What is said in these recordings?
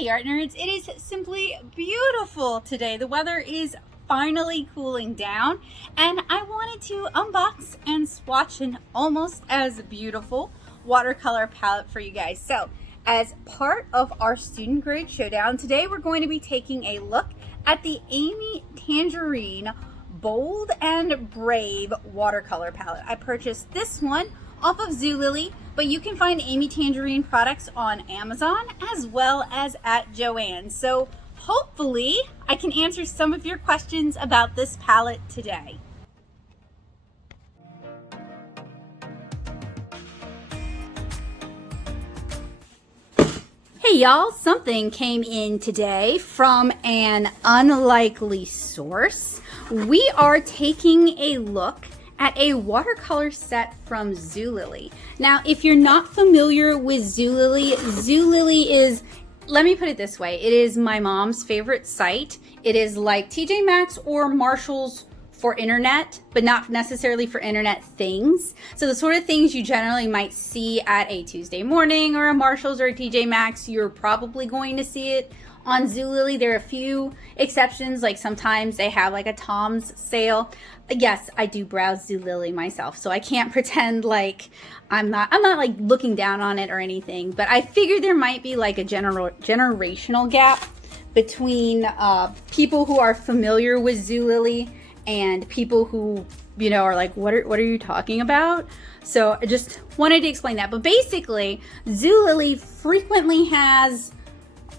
Hey art nerds, it is simply beautiful today. The weather is finally cooling down and I wanted to unbox and swatch an almost as beautiful watercolor palette for you guys. So as part of our student grade showdown, today we're going to be taking a look at the Amy Tangerine Bold and Brave watercolor palette. I purchased this one off of Zulily, but you can find Amy Tangerine products on Amazon as well as at Joann's. So hopefully I can answer some of your questions about this palette today. Hey y'all, something came in today from an unlikely source. We are taking a look at a watercolor set from Zulily. Now, if you're not familiar with Zulily, Zulily is, let me put it this way, it is my mom's favorite site. It is like TJ Maxx or Marshall's for internet, but not necessarily for internet things. So the sort of things you generally might see at a Tuesday morning or a Marshall's or a TJ Maxx, you're probably going to see it on Zulily. There are a few exceptions, like sometimes they have like a Tom's sale. Yes, I do browse Zulily myself, so I can't pretend like I'm not like looking down on it or anything, but I figured there might be like a generational gap between people who are familiar with Zulily and people who, you know, are like, what are you talking about? So I just wanted to explain that. But basically, Zulily frequently has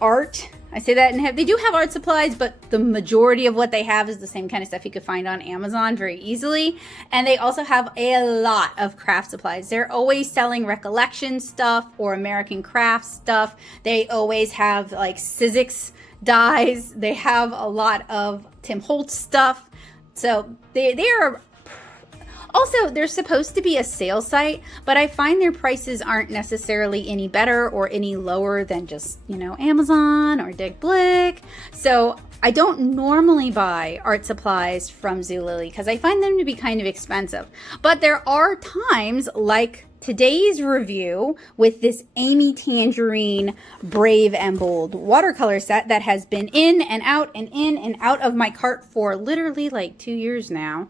art. I say that, and they do have art supplies, but the majority of what they have is the same kind of stuff you could find on Amazon very easily. And they also have a lot of craft supplies. They're always selling recollection stuff or American craft stuff. They always have like Sizzix dyes. They have a lot of Tim Holtz stuff. So they are also, they're supposed to be a sale site, but I find their prices aren't necessarily any better or any lower than just, you know, Amazon or Dick Blick. So I don't normally buy art supplies from Zulily because I find them to be kind of expensive. But there are times like today's review with this Amy Tangerine Brave and Bold watercolor set that has been in and out and in and out of my cart for literally like 2 years now.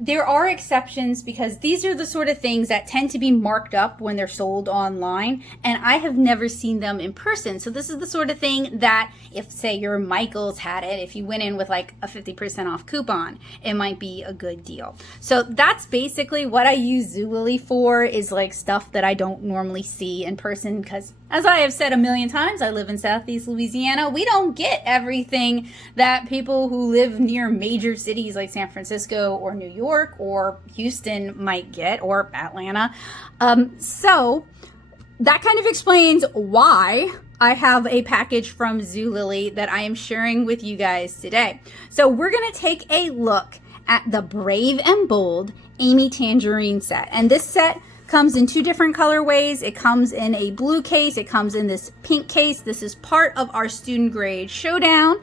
There are exceptions because these are the sort of things that tend to be marked up when they're sold online, and I have never seen them in person. So this is the sort of thing that if, say, your Michaels had it, if you went in with like a 50% off coupon, it might be a good deal. So that's basically what I use Zulily for, is like stuff that I don't normally see in person because, as I have said a million times, I live in Southeast Louisiana. We don't get everything that people who live near major cities like San Francisco or New York or Houston might get, or Atlanta. So that kind of explains why I have a package from Zulily that I am sharing with you guys today. So we're going to take a look at the Brave and Bold Amy Tangerine set. And this set comes in two different colorways. It comes in a blue case. It comes in this pink case. This is part of our student grade showdown,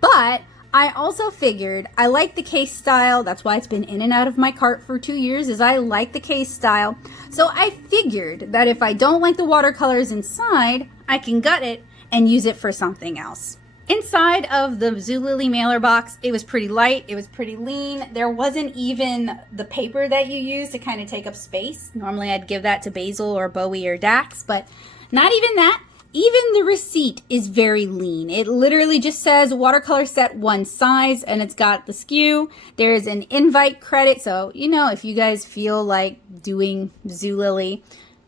but I also figured I like the case style. That's why it's been in and out of my cart for 2 years, is I like the case style. So I figured that if I don't like the watercolors inside, I can gut it and use it for something else. Inside of the Zulily mailer box, it was pretty light, it was pretty lean. There wasn't even the paper that you use to kind of take up space. Normally I'd give that to Basil or Bowie or Dax, but not even that. Even the receipt is very lean. It literally just says watercolor set one size, and it's got the SKU. There's an invite credit, so you know, if you guys feel like doing Zulily,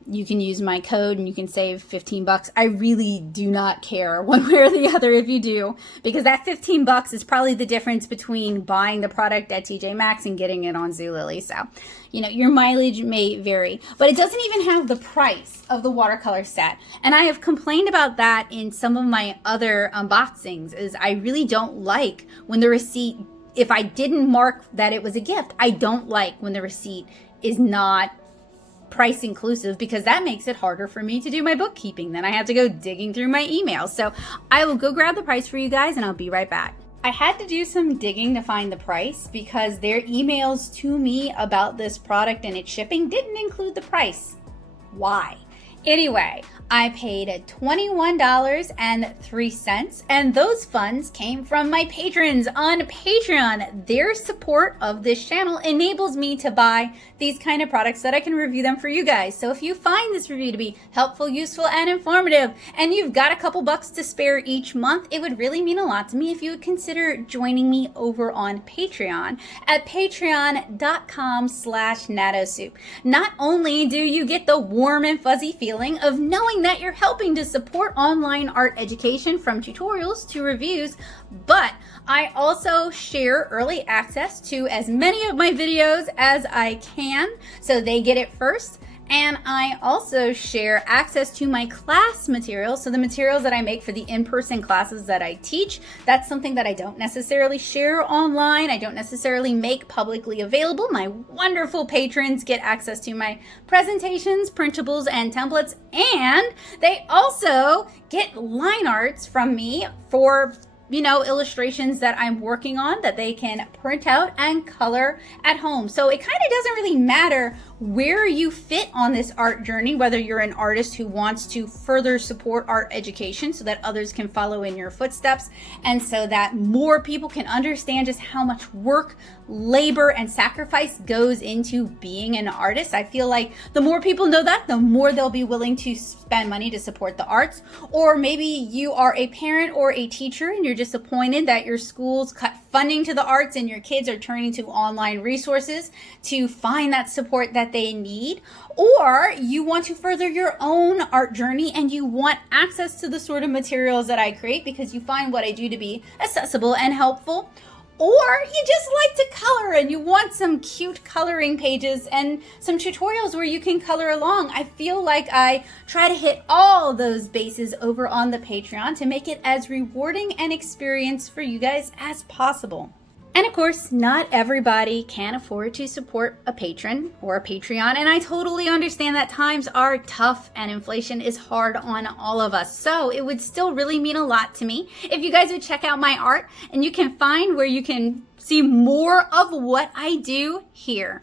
you can use my code and you can save 15 bucks. I really do not care one way or the other if you do, because that 15 bucks is probably the difference between buying the product at TJ Maxx and getting it on Zulily. So, you know, your mileage may vary, but it doesn't even have the price of the watercolor set. And I have complained about that in some of my other unboxings, is I really don't like when the receipt, if I didn't mark that it was a gift, I don't like when the receipt is not price inclusive, because that makes it harder for me to do my bookkeeping. Then I have to go digging through my emails. So I will go grab the price for you guys and I'll be right back. I had to do some digging to find the price because their emails to me about this product and its shipping didn't include the price. Why? Anyway, I paid $21.03, and those funds came from my patrons on Patreon. Their support of this channel enables me to buy these kind of products that I can review them for you guys. So if you find this review to be helpful, useful, and informative, and you've got a couple bucks to spare each month, it would really mean a lot to me if you would consider joining me over on Patreon at patreon.com/natosoup. Not only do you get the warm and fuzzy feeling of knowing that you're helping to support online art education from tutorials to reviews, but I also share early access to as many of my videos as I can, so they get it first. And I also share access to my class materials, so the materials that I make for the in-person classes that I teach. That's something that I don't necessarily share online. I don't necessarily make publicly available. My wonderful patrons get access to my presentations, printables, and templates, and they also get line arts from me for illustrations that I'm working on that they can print out and color at home. So it kind of doesn't really matter where you fit on this art journey, whether you're an artist who wants to further support art education so that others can follow in your footsteps and so that more people can understand just how much work, labor, and sacrifice goes into being an artist. I feel like the more people know that, the more they'll be willing to spend money to support the arts. Or maybe you are a parent or a teacher and you're disappointed that your schools cut funding to the arts and your kids are turning to online resources to find that support that they need. Or you want to further your own art journey and you want access to the sort of materials that I create because you find what I do to be accessible and helpful. Or you just like to color and you want some cute coloring pages and some tutorials where you can color along. I feel like I try to hit all those bases over on the Patreon to make it as rewarding an experience for you guys as possible. And of course, not everybody can afford to support a patron or a Patreon, and I totally understand that times are tough and inflation is hard on all of us. So it would still really mean a lot to me if you guys would check out my art, and you can find where you can see more of what I do here.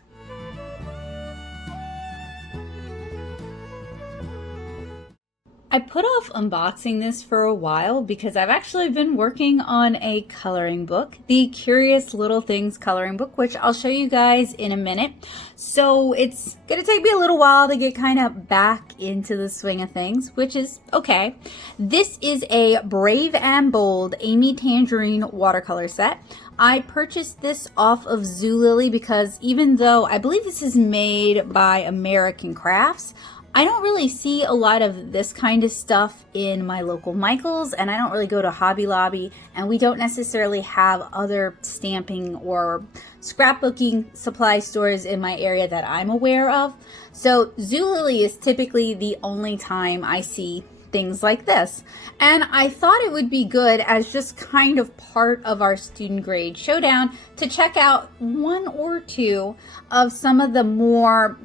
I put off unboxing this for a while because I've actually been working on a coloring book, the Curious Little Things coloring book, which I'll show you guys in a minute. So it's gonna take me a little while to get kind of back into the swing of things, which is okay. This is a Brave and Bold Amy Tangerine watercolor set. I purchased this off of Zulily because even though I believe this is made by American Crafts, I don't really see a lot of this kind of stuff in my local Michaels, and I don't really go to Hobby Lobby, and we don't necessarily have other stamping or scrapbooking supply stores in my area that I'm aware of. So Zulily is typically the only time I see things like this. And I thought it would be good as just kind of part of our student grade showdown to check out one or two of some of the more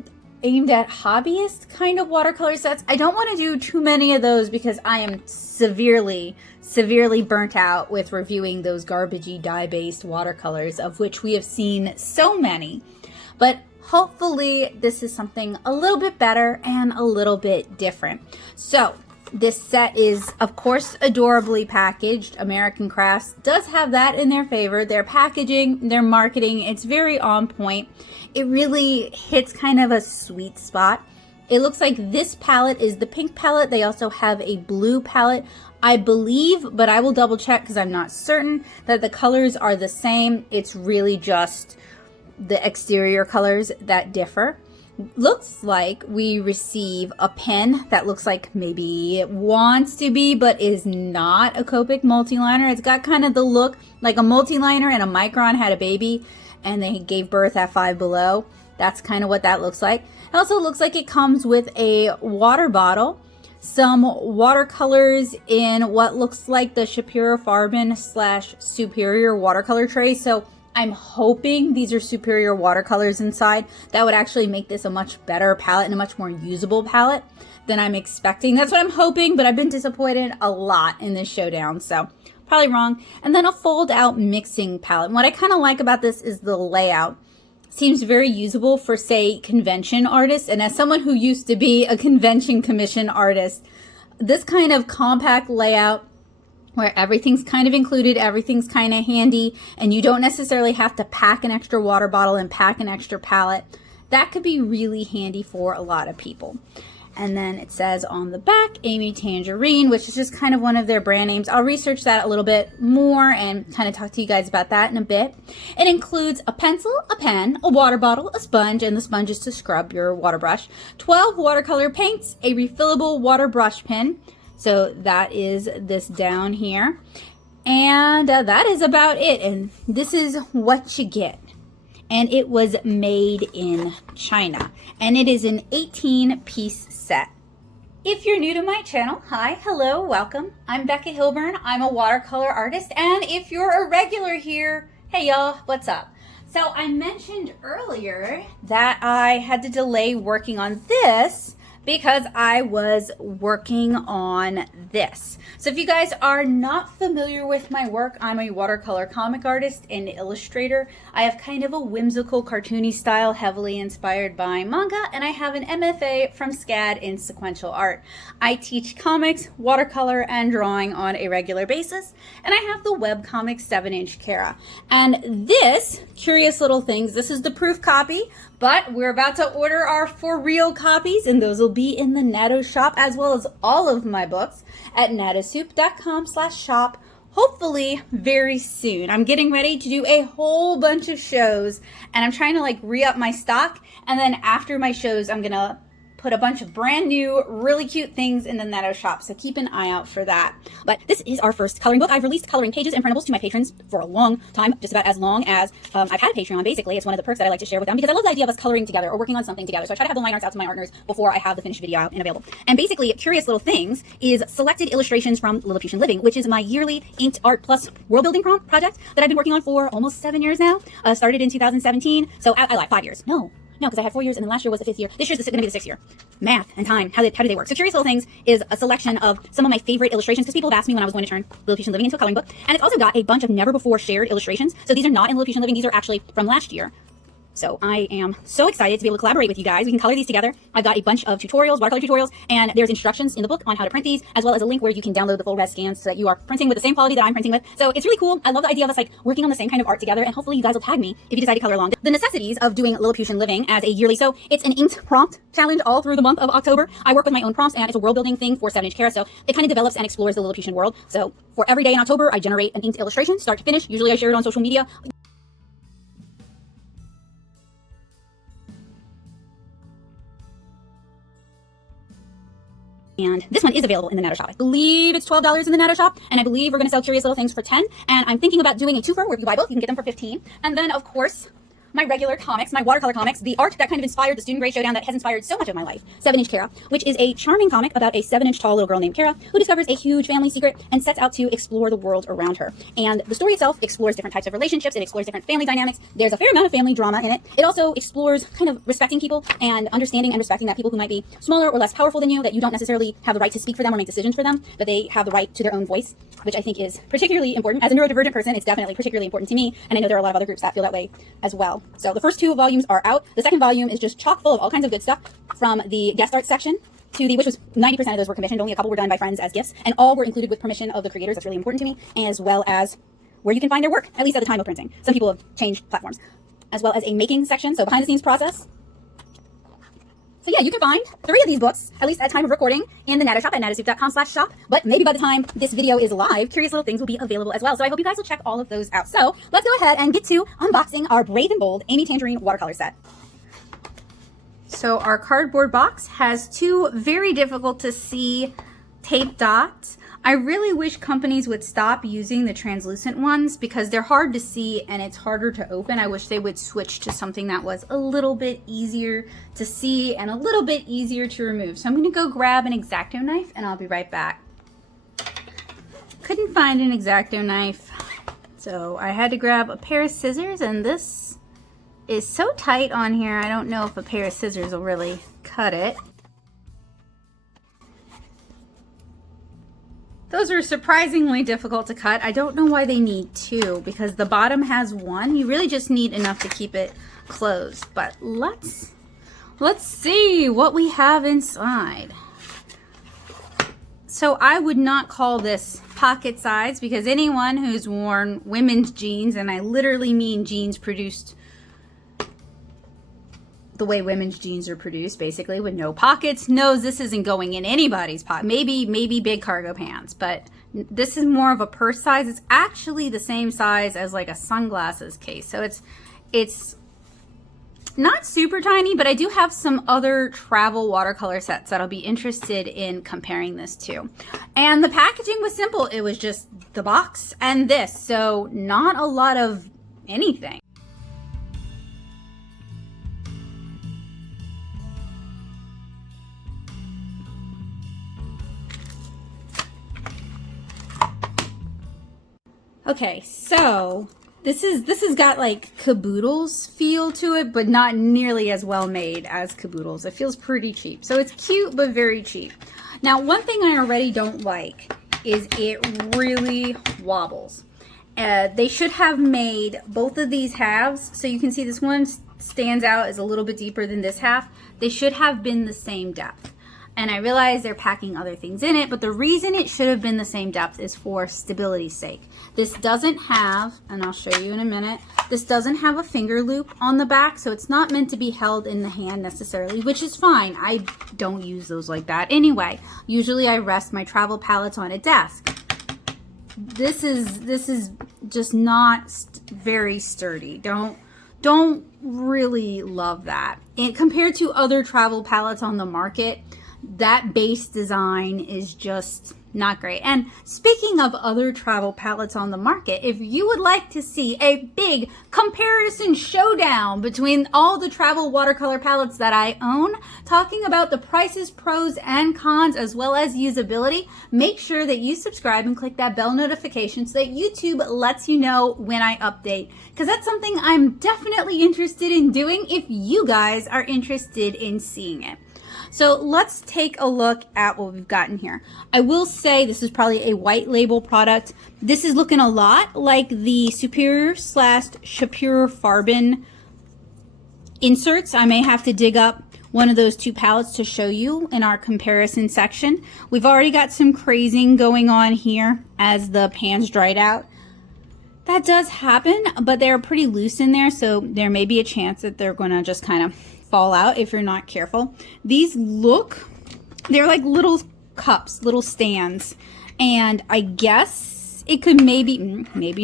aimed at hobbyist kind of watercolor sets. I don't want to do too many of those because I am severely burnt out with reviewing those garbagey dye-based watercolors, of which we have seen so many. But hopefully this is something a little bit better and a little bit different. So this set is, of course, adorably packaged. American Crafts does have that in their favor. Their packaging, their marketing, it's very on point. It really hits kind of a sweet spot. It looks like this palette is the pink palette. They also have a blue palette, I believe, but I will double check because I'm not certain that the colors are the same. It's really just the exterior colors that differ. Looks like we receive a pen that looks like maybe it wants to be but is not a Copic multiliner. It's got kind of the look like a multiliner and a Micron had a baby and they gave birth at Five Below. That's kind of what that looks like. It also looks like it comes with a water bottle, some watercolors in what looks like the Shapiro Farben / Superior watercolor tray. So I'm hoping these are Superior watercolors inside. That would actually make this a much better palette and a much more usable palette than I'm expecting. That's what I'm hoping, but I've been disappointed a lot in this showdown, so probably wrong. And then a fold out mixing palette. And what I kind of like about this is the layout. seems very usable for, say, convention artists. And as someone who used to be a convention commission artist, this kind of compact layout where everything's kind of included, everything's kind of handy, and you don't necessarily have to pack an extra water bottle and pack an extra palette, that could be really handy for a lot of people. And then it says on the back, Amy Tangerine, which is just kind of one of their brand names. I'll research that a little bit more and kind of talk to you guys about that in a bit. It includes a pencil, a pen, a water bottle, a sponge, and the sponge is to scrub your water brush, 12 watercolor paints, a refillable water brush pen. So that is this down here. And that is about it. And this is what you get. And it was made in China. And it is an 18-piece set. If you're new to my channel, hi, hello, welcome. I'm Becca Hilburn. I'm a watercolor artist. And if you're a regular here, hey y'all, what's up? So I mentioned earlier that I had to delay working on this because I was working on this. So if you guys are not familiar with my work, I'm a watercolor comic artist and illustrator. I have kind of a whimsical, cartoony style, heavily inspired by manga, and I have an MFA from SCAD in sequential art. I teach comics, watercolor, and drawing on a regular basis, and I have the webcomic 7-inch Kara. And this, curious little things, this is the proof copy, but we're about to order our for real copies, and those will be in the Natto shop, as well as all of my books at nattosoup.com/shop, hopefully very soon. I'm getting ready to do a whole bunch of shows, and I'm trying to like re-up my stock, and then after my shows I'm gonna put a bunch of brand new, really cute things in the Natto shop, so keep an eye out for that. But this is our first coloring book. I've released coloring pages and printables to my patrons for a long time, just about as long as I've had a Patreon, basically. It's one of the perks that I like to share with them because I love the idea of us coloring together or working on something together. So I try to have the line arts out to my partners before I have the finished video out and available. And basically, Curious Little Things is selected illustrations from Lilliputian Living, which is my yearly inked art plus world building project that I've been working on for almost 7 years now. Started in 2017, so I lied, 5 years. No, because I had 4 years, and then last year was the 5th year. This year's going to be the 6th year. Math and time, how do they work? So Curious Little Things is a selection of some of my favorite illustrations, because people have asked me when I was going to turn Lilliputian Living into a coloring book. And it's also got a bunch of never before shared illustrations. So these are not in Lilliputian Living, these are actually from last year. So I am so excited to be able to collaborate with you guys. We can color these together. I've got a bunch of tutorials, watercolor tutorials, and there's instructions in the book on how to print these, as well as a link where you can download the full res scans so that you are printing with the same quality that I'm printing with. So it's really cool. I love the idea of us like working on the same kind of art together, and hopefully you guys will tag me if you decide to color along. The necessities of doing Lilliputian Living as a yearly, so it's an inked prompt challenge all through the month of October. I work with my own prompts, and it's a world building thing for 7-inch Kara, so it kind of develops and explores the Lilliputian world. So for every day in October, I generate an inked illustration, start to finish. Usually I share it on social media. And this one is available in the Natto shop. I believe it's $12 in the Natto shop, and I believe we're going to sell Curious Little Things for $10. And I'm thinking about doing a twofer where if you buy both, you can get them for $15. And then, of course, my regular comics, my watercolor comics, the art that kind of inspired the Student Grade Showdown that has inspired so much of my life, 7-inch Kara, which is a charming comic about a 7-inch tall little girl named Kara who discovers a huge family secret and sets out to explore the world around her. And the story itself explores different types of relationships, it explores different family dynamics, there's a fair amount of family drama in it. It also explores kind of respecting people and understanding and respecting that people who might be smaller or less powerful than you, that you don't necessarily have the right to speak for them or make decisions for them, that they have the right to their own voice, which I think is particularly important. As a neurodivergent person, it's definitely particularly important to me, and I know there are a lot of other groups that feel that way as well. So the first two volumes are out. The second volume is just chock full of all kinds of good stuff, from the guest art section to the, which was 90% of those were commissioned, only a couple were done by friends as gifts, and all were included with permission of the creators. That's really important to me, as well as where you can find their work, at least at the time of printing. Some people have changed platforms, as well as a making section, so behind the scenes process. So yeah, you can find 3 of these books, at least at time of recording, in the Natto shop at nattosoup.com/shop. But maybe by the time this video is live, Curious Little Things will be available as well. So I hope you guys will check all of those out. So let's go ahead and get to unboxing our Brave and Bold Amy Tangerine watercolor set. So our cardboard box has 2 very difficult to see tape dots. I really wish companies would stop using the translucent ones because they're hard to see and it's harder to open. I wish they would switch to something that was a little bit easier to see and a little bit easier to remove. So I'm going to go grab an X-Acto knife and I'll be right back. Couldn't find an X-Acto knife, so I had to grab a pair of scissors, and this is so tight on here I don't know if a pair of scissors will really cut it. Those are surprisingly difficult to cut. I don't know why they need two, because the bottom has one. You really just need enough to keep it closed. But let's see what we have inside. So I would not call this pocket size, because anyone who's worn women's jeans, and I literally mean jeans produced the way women's jeans are produced, basically with no pockets, knows this isn't going in anybody's pocket. Maybe big cargo pants, but this is more of a purse size. It's actually the same size as like a sunglasses case. So it's not super tiny, but I do have some other travel watercolor sets that I'll be interested in comparing this to. And the packaging was simple. It was just the box and this, so not a lot of anything. Okay, so this has got like Caboodles feel to it, but not nearly as well made as Caboodles. It feels pretty cheap. So it's cute, but very cheap. Now, one thing I already don't like is it really wobbles. They should have made both of these halves, so you can see this one stands out as a little bit deeper than this half. They should have been the same depth. And I realize they're packing other things in it, but the reason it should have been the same depth is for stability's sake. This doesn't have, and I'll show you in a minute, this doesn't have a finger loop on the back, so it's not meant to be held in the hand necessarily, which is fine. I don't use those like that anyway. Usually I rest my travel palettes on a desk. This is just not very sturdy. Don't really love that. And compared to other travel palettes on the market, that base design is just not great. And speaking of other travel palettes on the market, if you would like to see a big comparison showdown between all the travel watercolor palettes that I own, talking about the prices, pros, and cons, as well as usability, make sure that you subscribe and click that bell notification so that YouTube lets you know when I update, because that's something I'm definitely interested in doing if you guys are interested in seeing it. So let's take a look at what we've gotten here. I will say this is probably a white label product. This is looking a lot like the Superior / Shapur Farben inserts. I may have to dig up one of those two palettes to show you in our comparison section. We've already got some crazing going on here as the pans dried out. That does happen, but they're pretty loose in there, so there may be a chance that they're gonna just kind of fall out if you're not careful. These they're like little cups, little stands, and I guess it could maybe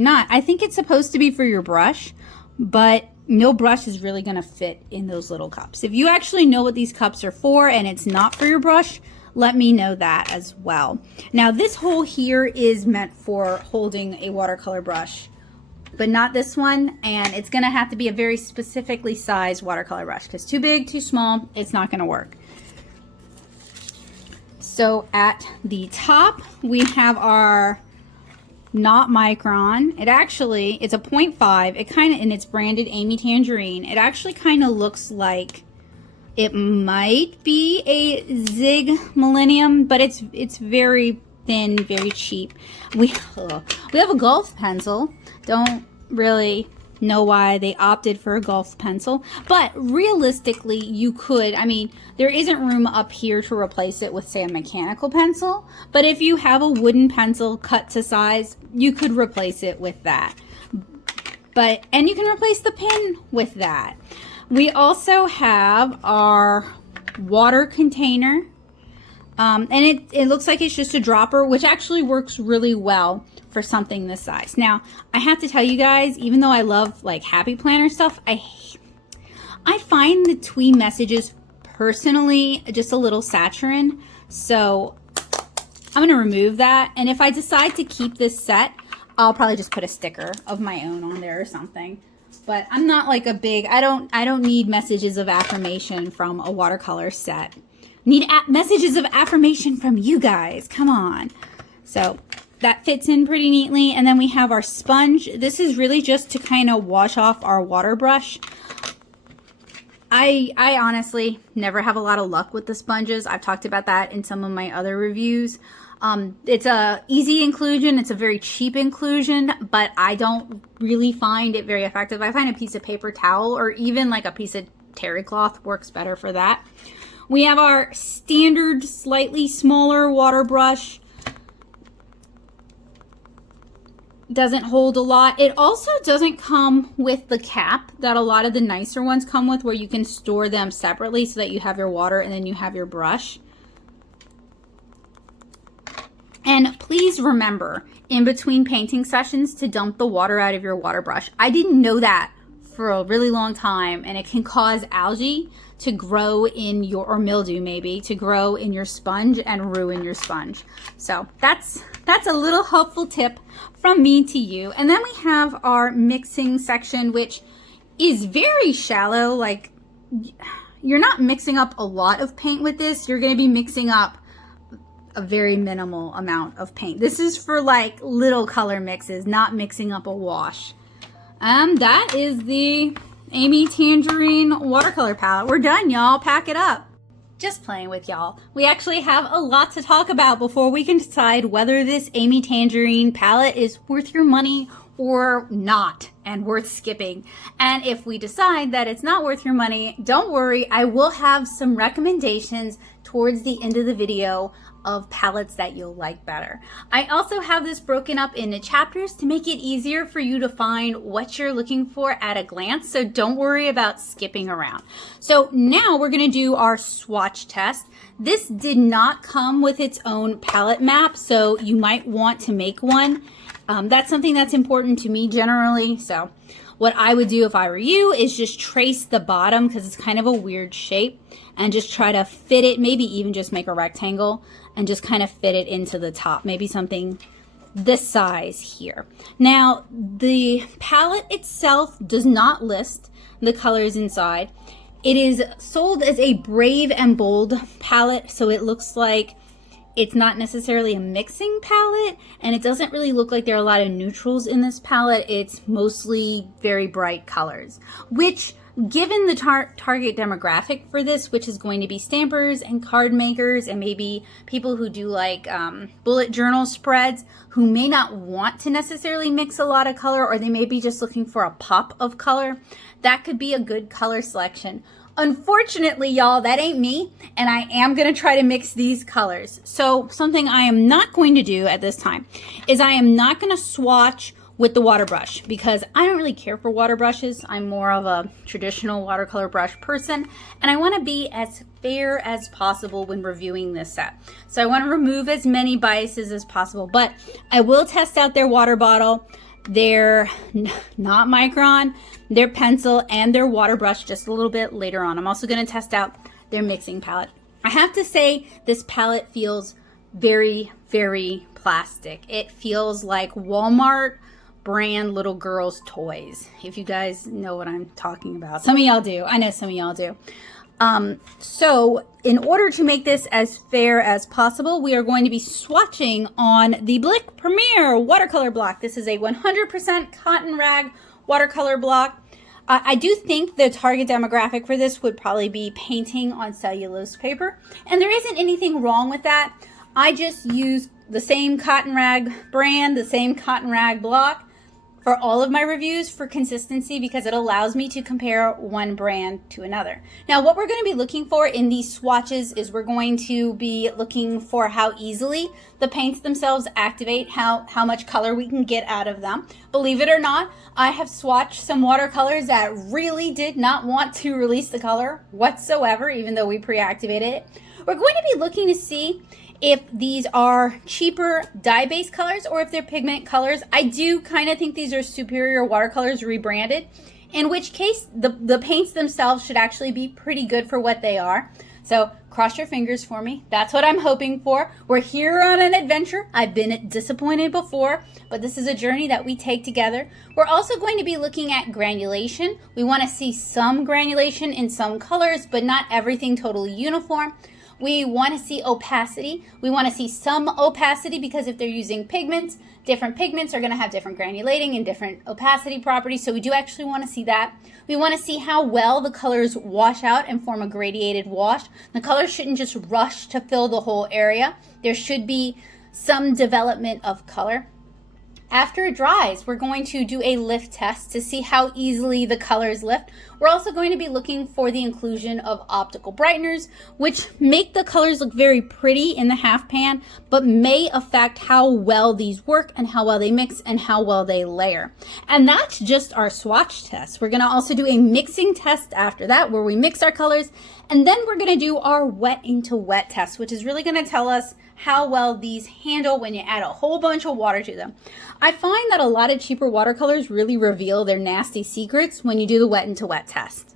not. I think it's supposed to be for your brush, but no brush is really gonna fit in those little cups. If you actually know what these cups are for and it's not for your brush, let me know that as well. Now this hole here is meant for holding a watercolor brush, but not this one, and it's gonna have to be a very specifically sized watercolor brush, because too big, too small, it's not gonna work. So at the top, we have our not micron. It's a 0.5. It kind of, and it's branded Amy Tangerine. It actually kind of looks like it might be a Zig Millennium, but it's very thin, very cheap. We have a golf pencil. Don't really know why they opted for a golf pencil, but realistically you could, I mean, there isn't room up here to replace it with, say, a mechanical pencil, but if you have a wooden pencil cut to size, you could replace it with that. And you can replace the pen with that. We also have our water container, and it looks like it's just a dropper, which actually works really well for something this size. Now, I have to tell you guys, even though I love like happy planner stuff, I find the twee messages personally just a little saccharine. So I'm gonna remove that. And if I decide to keep this set, I'll probably just put a sticker of my own on there or something. But I'm not like a big, I don't need messages of affirmation from a watercolor set. Need messages of affirmation from you guys, come on. So that fits in pretty neatly. And then we have our sponge. This is really just to kind of wash off our water brush. I honestly never have a lot of luck with the sponges. I've talked about that in some of my other reviews. It's a easy inclusion. It's a very cheap inclusion, but I don't really find it very effective. I find a piece of paper towel or even like a piece of terry cloth works better for that. We have our standard, slightly smaller water brush. Doesn't hold a lot. It also doesn't come with the cap that a lot of the nicer ones come with, where you can store them separately so that you have your water and then you have your brush. And please remember, in between painting sessions, to dump the water out of your water brush. I didn't know that for a really long time, and it can cause algae to grow in your, or mildew maybe, to grow in your sponge and ruin your sponge. So that's a little helpful tip from me to you. And then we have our mixing section, which is very shallow. Like, you're not mixing up a lot of paint with this. You're going to be mixing up a very minimal amount of paint. This is for like little color mixes, not mixing up a wash. That is the Amy Tangerine Watercolor palette. We're done, y'all. Pack it up. Just playing with y'all. We actually have a lot to talk about before we can decide whether this Amy Tangerine palette is worth your money or not and worth skipping. And if we decide that it's not worth your money, don't worry, I will have some recommendations towards the end of the video of palettes that you'll like better. I also have this broken up into chapters to make it easier for you to find what you're looking for at a glance, so don't worry about skipping around. So now we're going to do our swatch test. This did not come with its own palette map, so you might want to make one. That's something that's important to me generally. So what I would do if I were you is just trace the bottom, because it's kind of a weird shape, and just try to fit it, maybe even just make a rectangle and just kind of fit it into the top, maybe something this size here. Now, the palette itself does not list the colors inside. It is sold as a Brave and Bold palette, so it looks like it's not necessarily a mixing palette, and it doesn't really look like there are a lot of neutrals in this palette. It's mostly very bright colors, which, given the target demographic for this, which is going to be stampers and card makers and maybe people who do like bullet journal spreads, who may not want to necessarily mix a lot of color, or they may be just looking for a pop of color, that could be a good color selection. Unfortunately, y'all, that ain't me, and I am going to try to mix these colors. So something I am not going to do at this time is I am not going to swatch with the water brush, because I don't really care for water brushes. I'm more of a traditional watercolor brush person, and I want to be as fair as possible when reviewing this set. So I want to remove as many biases as possible, but I will test out their water bottle, their not micron, their pencil, and their water brush just a little bit later on. I'm also going to test out their mixing palette. I have to say, this palette feels very, very plastic. It feels like Walmart brand little girls' toys, if you guys know what I'm talking about. Some of y'all do. I know some of y'all do. So in order to make this as fair as possible, we are going to be swatching on the Blick Premier watercolor block. This is a 100% cotton rag watercolor block. I do think the target demographic for this would probably be painting on cellulose paper, and there isn't anything wrong with that. I just use the same cotton rag brand, the same cotton rag block for all of my reviews for consistency, because it allows me to compare one brand to another. Now, what we're going to be looking for in these swatches is we're going to be looking for how easily the paints themselves activate, how much color we can get out of them. Believe it or not, I have swatched some watercolors that really did not want to release the color whatsoever, even though we pre-activated it. We're going to be looking to see if these are cheaper dye-based colors or if they're pigment colors. I do kind of think these are superior watercolors rebranded, in which case the paints themselves should actually be pretty good for what they are. So cross your fingers for me. That's what I'm hoping for. We're here on an adventure. I've been disappointed before, but this is a journey that we take together. We're also going to be looking at granulation. We want to see some granulation in some colors, but not everything totally uniform. We want to see opacity. We want to see some opacity, because if they're using pigments, different pigments are going to have different granulating and different opacity properties. So we do actually want to see that. We want to see how well the colors wash out and form a gradiated wash. The colors shouldn't just rush to fill the whole area. There should be some development of color. After it dries, we're going to do a lift test to see how easily the colors lift. We're also going to be looking for the inclusion of optical brighteners, which make the colors look very pretty in the half pan, but may affect how well these work and how well they mix and how well they layer. And that's just our swatch test. We're going to also do a mixing test after that, where we mix our colors, and then we're going to do our wet into wet test, which is really going to tell us how well these handle when you add a whole bunch of water to them. I find that a lot of cheaper watercolors really reveal their nasty secrets when you do the wet into wet test.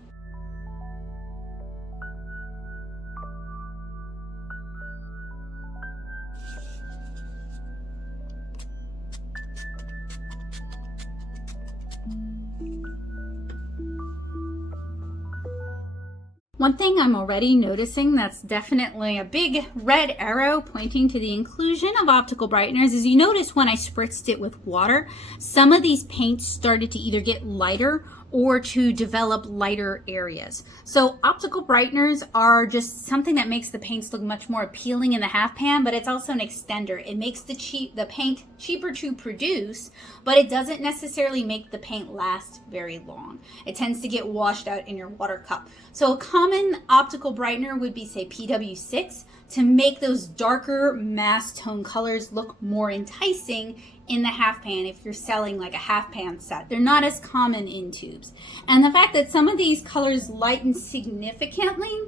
One thing I'm already noticing that's definitely a big red arrow pointing to the inclusion of optical brighteners is you notice when I spritzed it with water, some of these paints started to either get lighter or to develop lighter areas. So optical brighteners are just something that makes the paints look much more appealing in the half pan, but it's also an extender. It makes the paint cheaper to produce, but it doesn't necessarily make the paint last very long. It tends to get washed out in your water cup. So a common optical brightener would be, say, PW6 to make those darker mass tone colors look more enticing in the half pan if you're selling like a half pan set. They're not as common in tubes. And the fact that some of these colors lighten significantly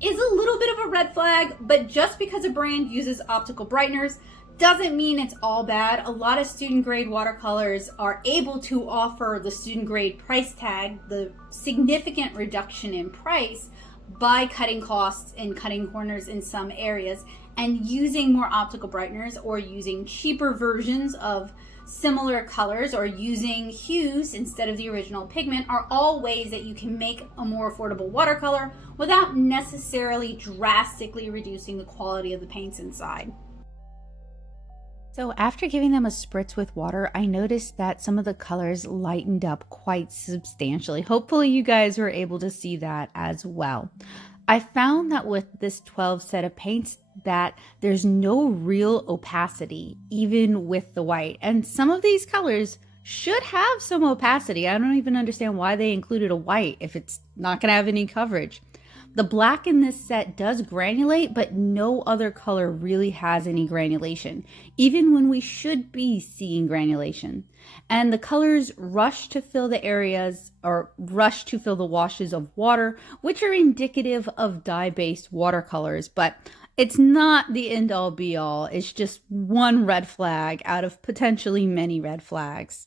is a little bit of a red flag, but just because a brand uses optical brighteners doesn't mean it's all bad. A lot of student grade watercolors are able to offer the student grade price tag, the significant reduction in price, by cutting costs and cutting corners in some areas, and using more optical brighteners or using cheaper versions of similar colors or using hues instead of the original pigment are all ways that you can make a more affordable watercolor without necessarily drastically reducing the quality of the paints inside. So after giving them a spritz with water, I noticed that some of the colors lightened up quite substantially. Hopefully you guys were able to see that as well. I found that with this 12 set of paints that there's no real opacity, even with the white. And some of these colors should have some opacity. I don't even understand why they included a white if it's not going to have any coverage. The black in this set does granulate, but no other color really has any granulation, even when we should be seeing granulation. And the colors rush to fill the areas or rush to fill the washes of water, which are indicative of dye-based watercolors, but it's not the end-all be-all. It's just one red flag out of potentially many red flags.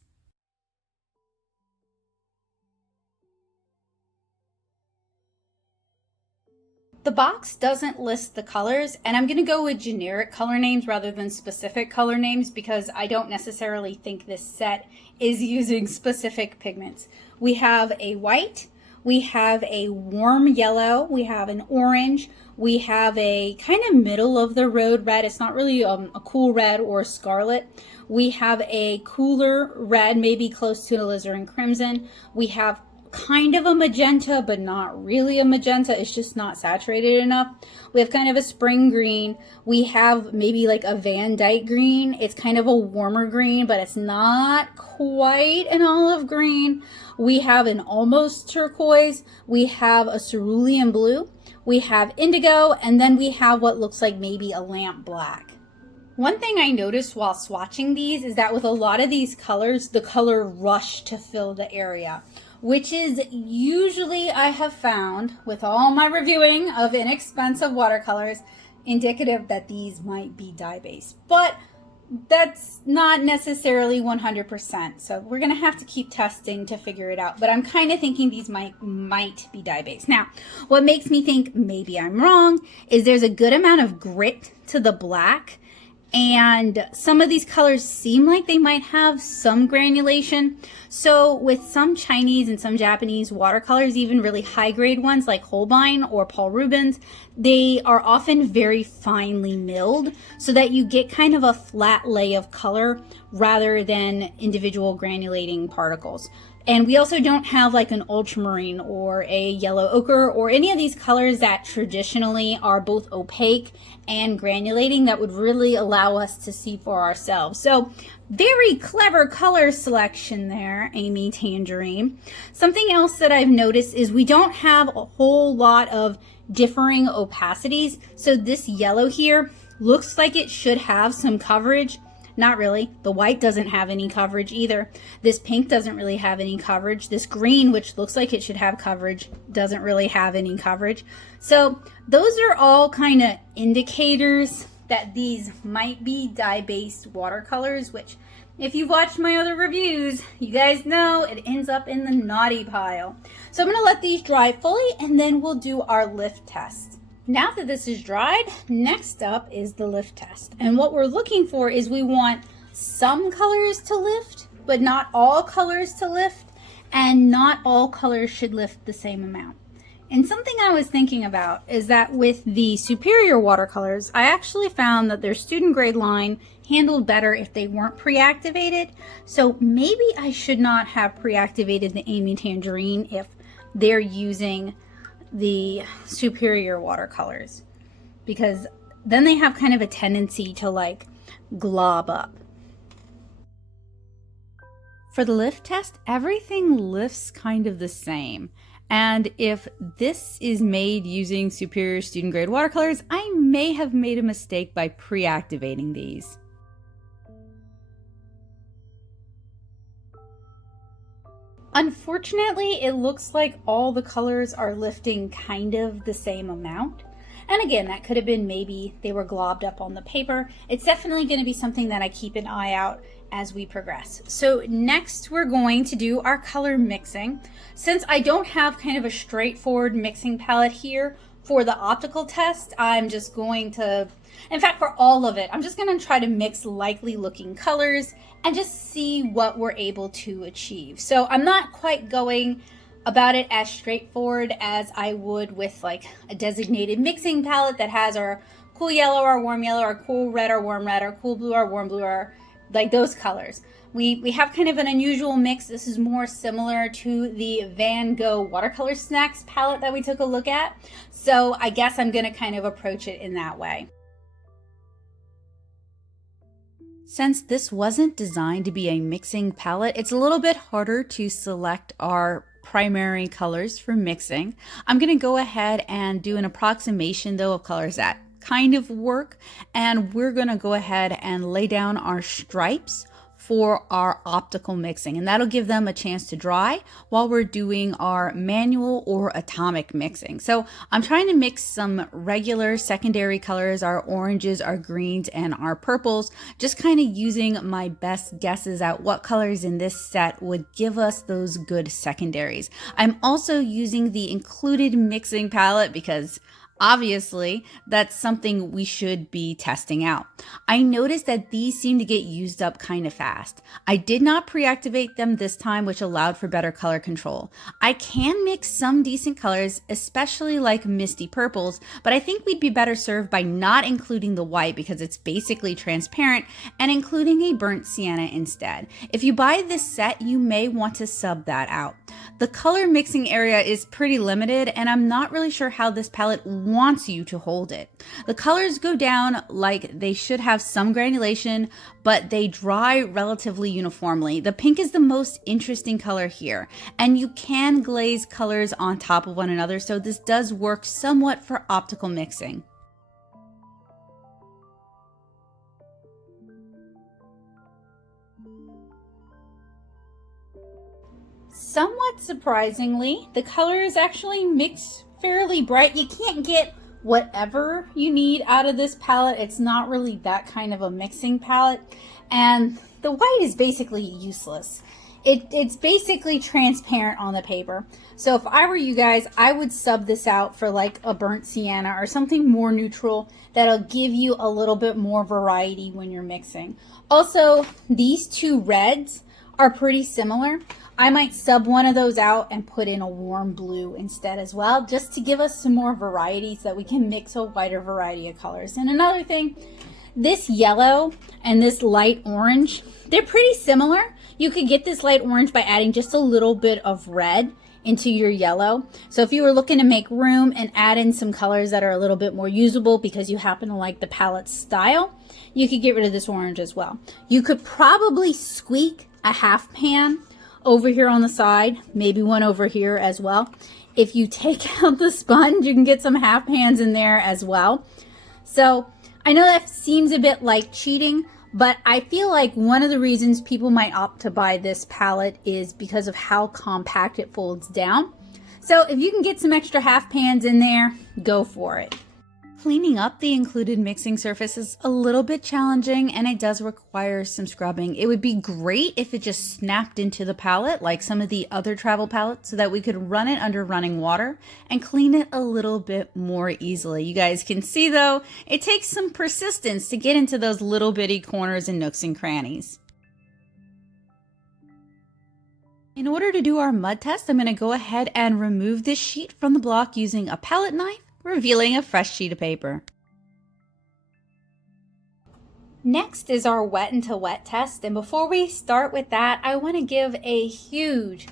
The box doesn't list the colors, and I'm going to go with generic color names rather than specific color names because I don't necessarily think this set is using specific pigments. We have a white, we have a warm yellow, we have an orange, we have a kind of middle of the road red. It's not really a cool red or scarlet. We have a cooler red, maybe close to alizarin crimson. We have kind of a magenta, but not really a magenta. It's just not saturated enough. We have kind of a spring green. We have maybe like a Van Dyke green. It's kind of a warmer green, but it's not quite an olive green. We have an almost turquoise. We have a cerulean blue. We have indigo, and then we have what looks like maybe a lamp black. One thing I noticed while swatching these is that with a lot of these colors, the color rushed to fill the area, which is usually, I have found with all my reviewing of inexpensive watercolors, indicative that these might be dye-based, but that's not necessarily 100%. So we're gonna have to keep testing to figure it out, but I'm kind of thinking these might be dye-based. Now, what makes me think maybe I'm wrong is there's a good amount of grit to the black, and some of these colors seem like they might have some granulation. So with some Chinese and some Japanese watercolors, even really high grade ones like Holbein or Paul Rubens, they are often very finely milled so that you get kind of a flat lay of color rather than individual granulating particles. And we also don't have like an ultramarine or a yellow ochre or any of these colors that traditionally are both opaque and granulating that would really allow us to see for ourselves. So very clever color selection there, Amy Tangerine. Something else that I've noticed is we don't have a whole lot of differing opacities. So this yellow here looks like it should have some coverage. Not really. The white doesn't have any coverage either. This pink doesn't really have any coverage. This green, which looks like it should have coverage, doesn't really have any coverage. So those are all kind of indicators that these might be dye-based watercolors, which if you've watched my other reviews, you guys know it ends up in the naughty pile. So I'm going to let these dry fully and then we'll do our lift test. Now that this is dried, next up is the lift test. And what we're looking for is we want some colors to lift, but not all colors to lift, and not all colors should lift the same amount. And something I was thinking about is that with the superior watercolors, I actually found that their student grade line handled better if they weren't pre-activated. So maybe I should not have pre-activated the Amy Tangerine if they're using the superior watercolors, because then they have kind of a tendency to like glob up. For the lift test, everything lifts kind of the same. And if this is made using superior student grade watercolors, I may have made a mistake by pre-activating these. Unfortunately, it looks like all the colors are lifting kind of the same amount. And again, that could have been maybe they were globbed up on the paper. It's definitely going to be something that I keep an eye out as we progress. So next we're going to do our color mixing. Since I don't have kind of a straightforward mixing palette here for the optical test, I'm just going to, in fact for all of it, I'm just going to try to mix likely looking colors and just see what we're able to achieve. So I'm not quite going about it as straightforward as I would with like a designated mixing palette that has our cool yellow, our warm yellow, our cool red, our warm red, our cool blue, our warm blue, our like those colors. We have kind of an unusual mix. This is more similar to the Van Gogh Watercolor Snacks palette that we took a look at. So I guess I'm gonna kind of approach it in that way. Since this wasn't designed to be a mixing palette, it's a little bit harder to select our primary colors for mixing. I'm going to go ahead and do an approximation though of colors that kind of work, and we're going to go ahead and lay down our stripes for our optical mixing, and that'll give them a chance to dry while we're doing our manual or atomic mixing. So I'm trying to mix some regular secondary colors, our oranges, our greens, and our purples, just kind of using my best guesses at what colors in this set would give us those good secondaries. I'm also using the included mixing palette because obviously, that's something we should be testing out. I noticed that these seem to get used up kind of fast. I did not pre-activate them this time, which allowed for better color control. I can mix some decent colors, especially like misty purples, but I think we'd be better served by not including the white because it's basically transparent, and including a burnt sienna instead. If you buy this set, you may want to sub that out. The color mixing area is pretty limited, and I'm not really sure how this palette wants you to hold it. The colors go down like they should have some granulation, but they dry relatively uniformly. The pink is the most interesting color here, and you can glaze colors on top of one another, so this does work somewhat for optical mixing. Somewhat surprisingly, the colors actually mix fairly bright. You can't get whatever you need out of this palette. It's not really that kind of a mixing palette. And the white is basically useless. It's basically transparent on the paper. So if I were you guys, I would sub this out for like a burnt sienna or something more neutral that'll give you a little bit more variety when you're mixing. Also, these two reds are pretty similar. I might sub one of those out and put in a warm blue instead as well, just to give us some more variety so that we can mix a wider variety of colors. And another thing, this yellow and this light orange, they're pretty similar. You could get this light orange by adding just a little bit of red into your yellow. So if you were looking to make room and add in some colors that are a little bit more usable because you happen to like the palette style, you could get rid of this orange as well. You could probably squeak a half pan over here on the side, maybe one over here as well. If you take out the sponge, you can get some half pans in there as well. So I know that seems a bit like cheating, but I feel like one of the reasons people might opt to buy this palette is because of how compact it folds down. So if you can get some extra half pans in there, go for it. Cleaning up the included mixing surface is a little bit challenging and it does require some scrubbing. It would be great if it just snapped into the palette like some of the other travel palettes so that we could run it under running water and clean it a little bit more easily. You guys can see though, it takes some persistence to get into those little bitty corners and nooks and crannies. In order to do our mud test, I'm going to go ahead and remove this sheet from the block using a palette knife, revealing a fresh sheet of paper. Next is our wet into wet test, and before we start with that, I want to give a huge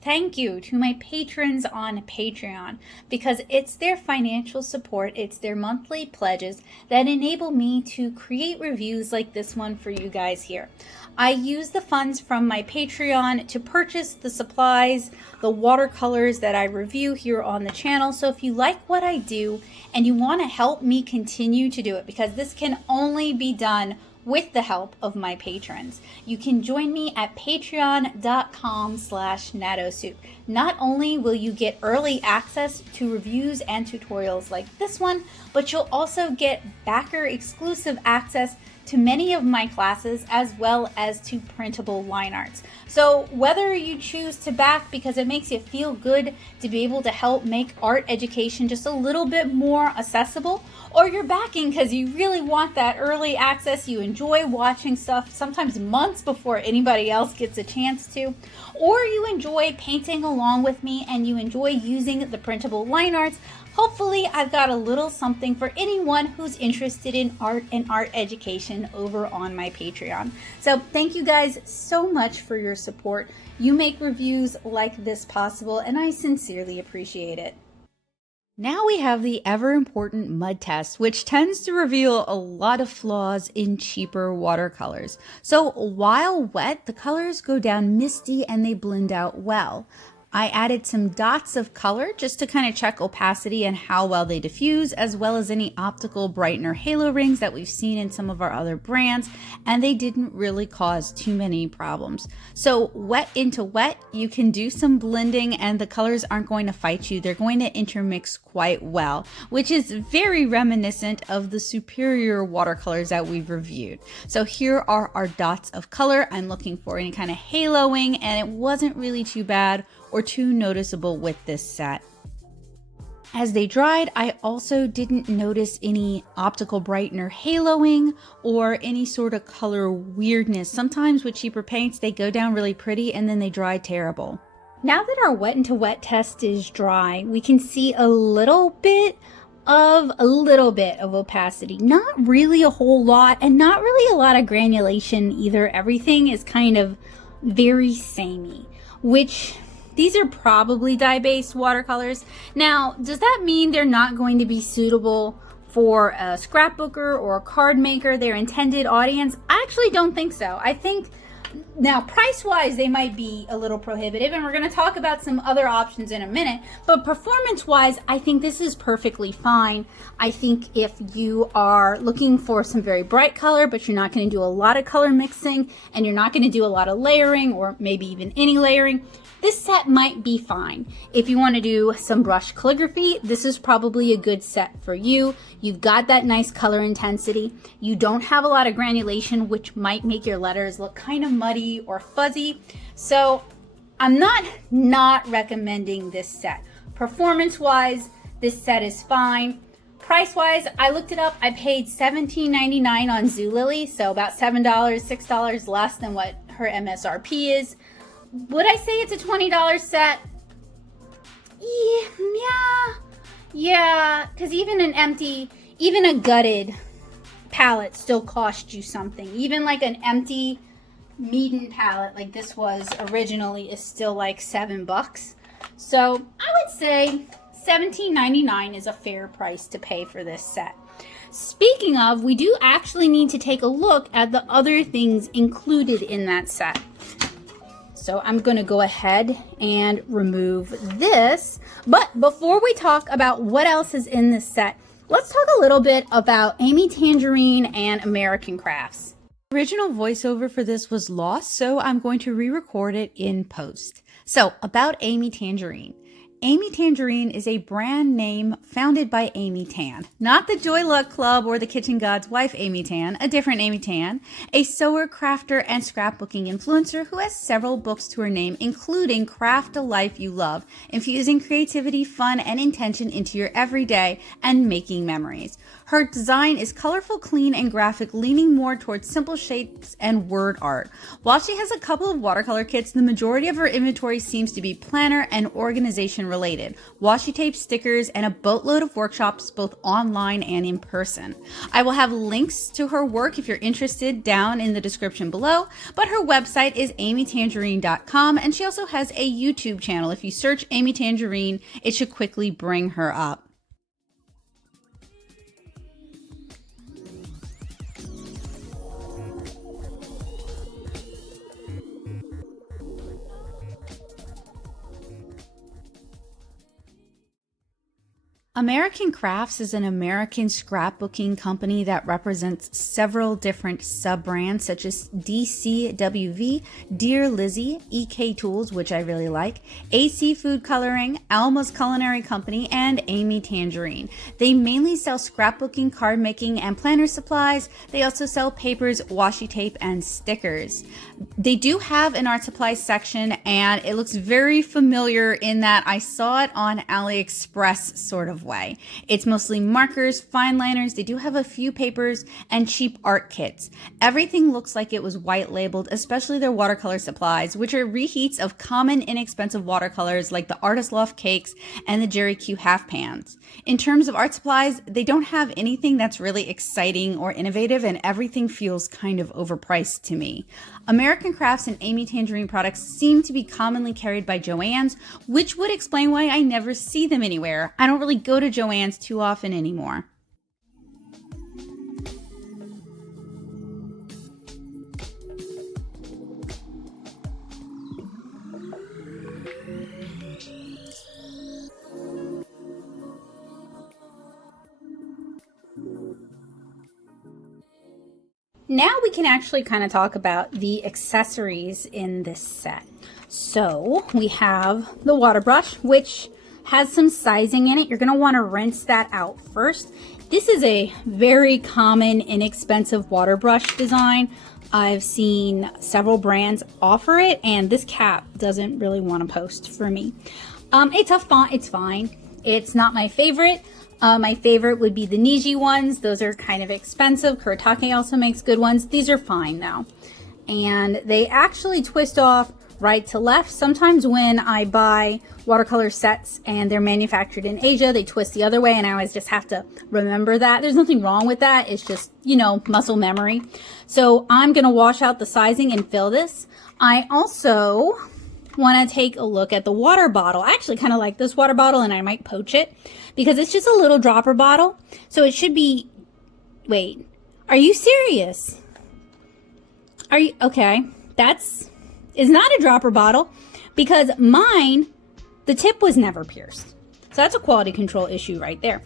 thank you to my patrons on Patreon, because it's their financial support, it's their monthly pledges that enable me to create reviews like this one for you guys here. I use the funds from my Patreon to purchase the supplies, the watercolors that I review here on the channel. So if you like what I do and you want to help me continue to do it, because this can only be done with the help of my patrons, you can join me at patreon.com/natosoup. Not only will you get early access to reviews and tutorials like this one, but you'll also get backer exclusive access to many of my classes, as well as to printable line arts. So whether you choose to back because it makes you feel good to be able to help make art education just a little bit more accessible, or you're backing because you really want that early access, you enjoy watching stuff sometimes months before anybody else gets a chance to, or you enjoy painting along with me and you enjoy using the printable line arts, hopefully I've got a little something for anyone who's interested in art and art education over on my Patreon. So thank you guys so much for your support. You make reviews like this possible, and I sincerely appreciate it. Now we have the ever important mud test, which tends to reveal a lot of flaws in cheaper watercolors. So while wet, the colors go down misty and they blend out well. I added some dots of color just to kind of check opacity and how well they diffuse, as well as any optical brightener halo rings that we've seen in some of our other brands, and they didn't really cause too many problems. So wet into wet, you can do some blending and the colors aren't going to fight you. They're going to intermix quite well, which is very reminiscent of the superior watercolors that we've reviewed. So here are our dots of color. I'm looking for any kind of haloing, and it wasn't really too bad or too noticeable with this set. As they dried, I also didn't notice any optical brightener haloing or any sort of color weirdness. Sometimes with cheaper paints, they go down really pretty and then they dry terrible. Now that our wet into wet test is dry, we can see a little bit of opacity. Not really a whole lot, and not really a lot of granulation either. Everything is kind of very samey, which these are probably dye-based watercolors. Now, does that mean they're not going to be suitable for a scrapbooker or a card maker, their intended audience? I actually don't think so. I think, now price-wise, they might be a little prohibitive, and we're going to talk about some other options in a minute, but performance-wise, I think this is perfectly fine. I think if you are looking for some very bright color, but you're not going to do a lot of color mixing, and you're not going to do a lot of layering, or maybe even any layering, this set might be fine. If you want to do some brush calligraphy, this is probably a good set for you. You've got that nice color intensity. You don't have a lot of granulation, which might make your letters look kind of muddy or fuzzy. So I'm not recommending this set. Performance-wise, this set is fine. Price-wise, I looked it up. I paid $17.99 on Zulily, so about $7, $6 less than what her MSRP is. Would I say it's a $20 set? Yeah, because even a gutted palette still cost you something. Even like an empty Meeden palette like this was originally is still like $7. So I would say $17.99 is a fair price to pay for this set. Speaking of, we do actually need to take a look at the other things included in that set. So I'm going to go ahead and remove this. But before we talk about what else is in this set, let's talk a little bit about Amy Tangerine and American Crafts. The original voiceover for this was lost, so I'm going to re-record it in post. So about Amy Tangerine. Amy Tangerine is a brand name founded by Amy Tan, not the Joy Luck Club or the Kitchen God's wife Amy Tan, a different Amy Tan, a sewer, crafter, and scrapbooking influencer who has several books to her name, including Craft a Life You Love, infusing creativity, fun, and intention into your everyday and making memories. Her design is colorful, clean, and graphic, leaning more towards simple shapes and word art. While she has a couple of watercolor kits, the majority of her inventory seems to be planner and organization related, washi tape, stickers, and a boatload of workshops both online and in person. I will have links to her work if you're interested down in the description below, but her website is amytangerine.com, and she also has a YouTube channel. If you search Amy Tangerine, it should quickly bring her up. American Crafts is an American scrapbooking company that represents several different sub-brands such as DCWV, Dear Lizzie, EK Tools, which I really like, AC Food Coloring, Alma's Culinary Company, and Amy Tangerine. They mainly sell scrapbooking, card making, and planner supplies. They also sell papers, washi tape, and stickers. They do have an art supply section, and it looks very familiar in that I saw it on AliExpress sort of way. It's mostly markers, fine liners. They do have a few papers and cheap art kits. Everything looks like it was white labeled, especially their watercolor supplies, which are reheats of common inexpensive watercolors like the Artist Loft cakes and the Jerry Q half pans. In terms of art supplies, they don't have anything that's really exciting or innovative, and everything feels kind of overpriced to me. American Crafts and Amy Tangerine products seem to be commonly carried by Joann's, which would explain why I never see them anywhere. I don't really go to Joann's too often anymore. Now we can actually kind of talk about the accessories in this set. So we have the water brush, which has some sizing in it. You're going to want to rinse that out first. This is a very common, inexpensive water brush design. I've seen several brands offer it, and this cap doesn't really want to post for me. It's a font, it's fine. It's not my favorite. My favorite would be the Niji ones. Those are kind of expensive. Kuretake also makes good ones. These are fine though. And they actually twist off right to left. Sometimes when I buy watercolor sets and they're manufactured in Asia, they twist the other way, and I always just have to remember that. There's nothing wrong with that. It's just, you know, muscle memory. So I'm going to wash out the sizing and fill this. I also want to take a look at the water bottle. I actually kind of like this water bottle, and I might poach it because it's just a little dropper bottle. So it should be, wait, are you serious? Are you, okay, is not a dropper bottle because mine, the tip was never pierced. So that's a quality control issue right there.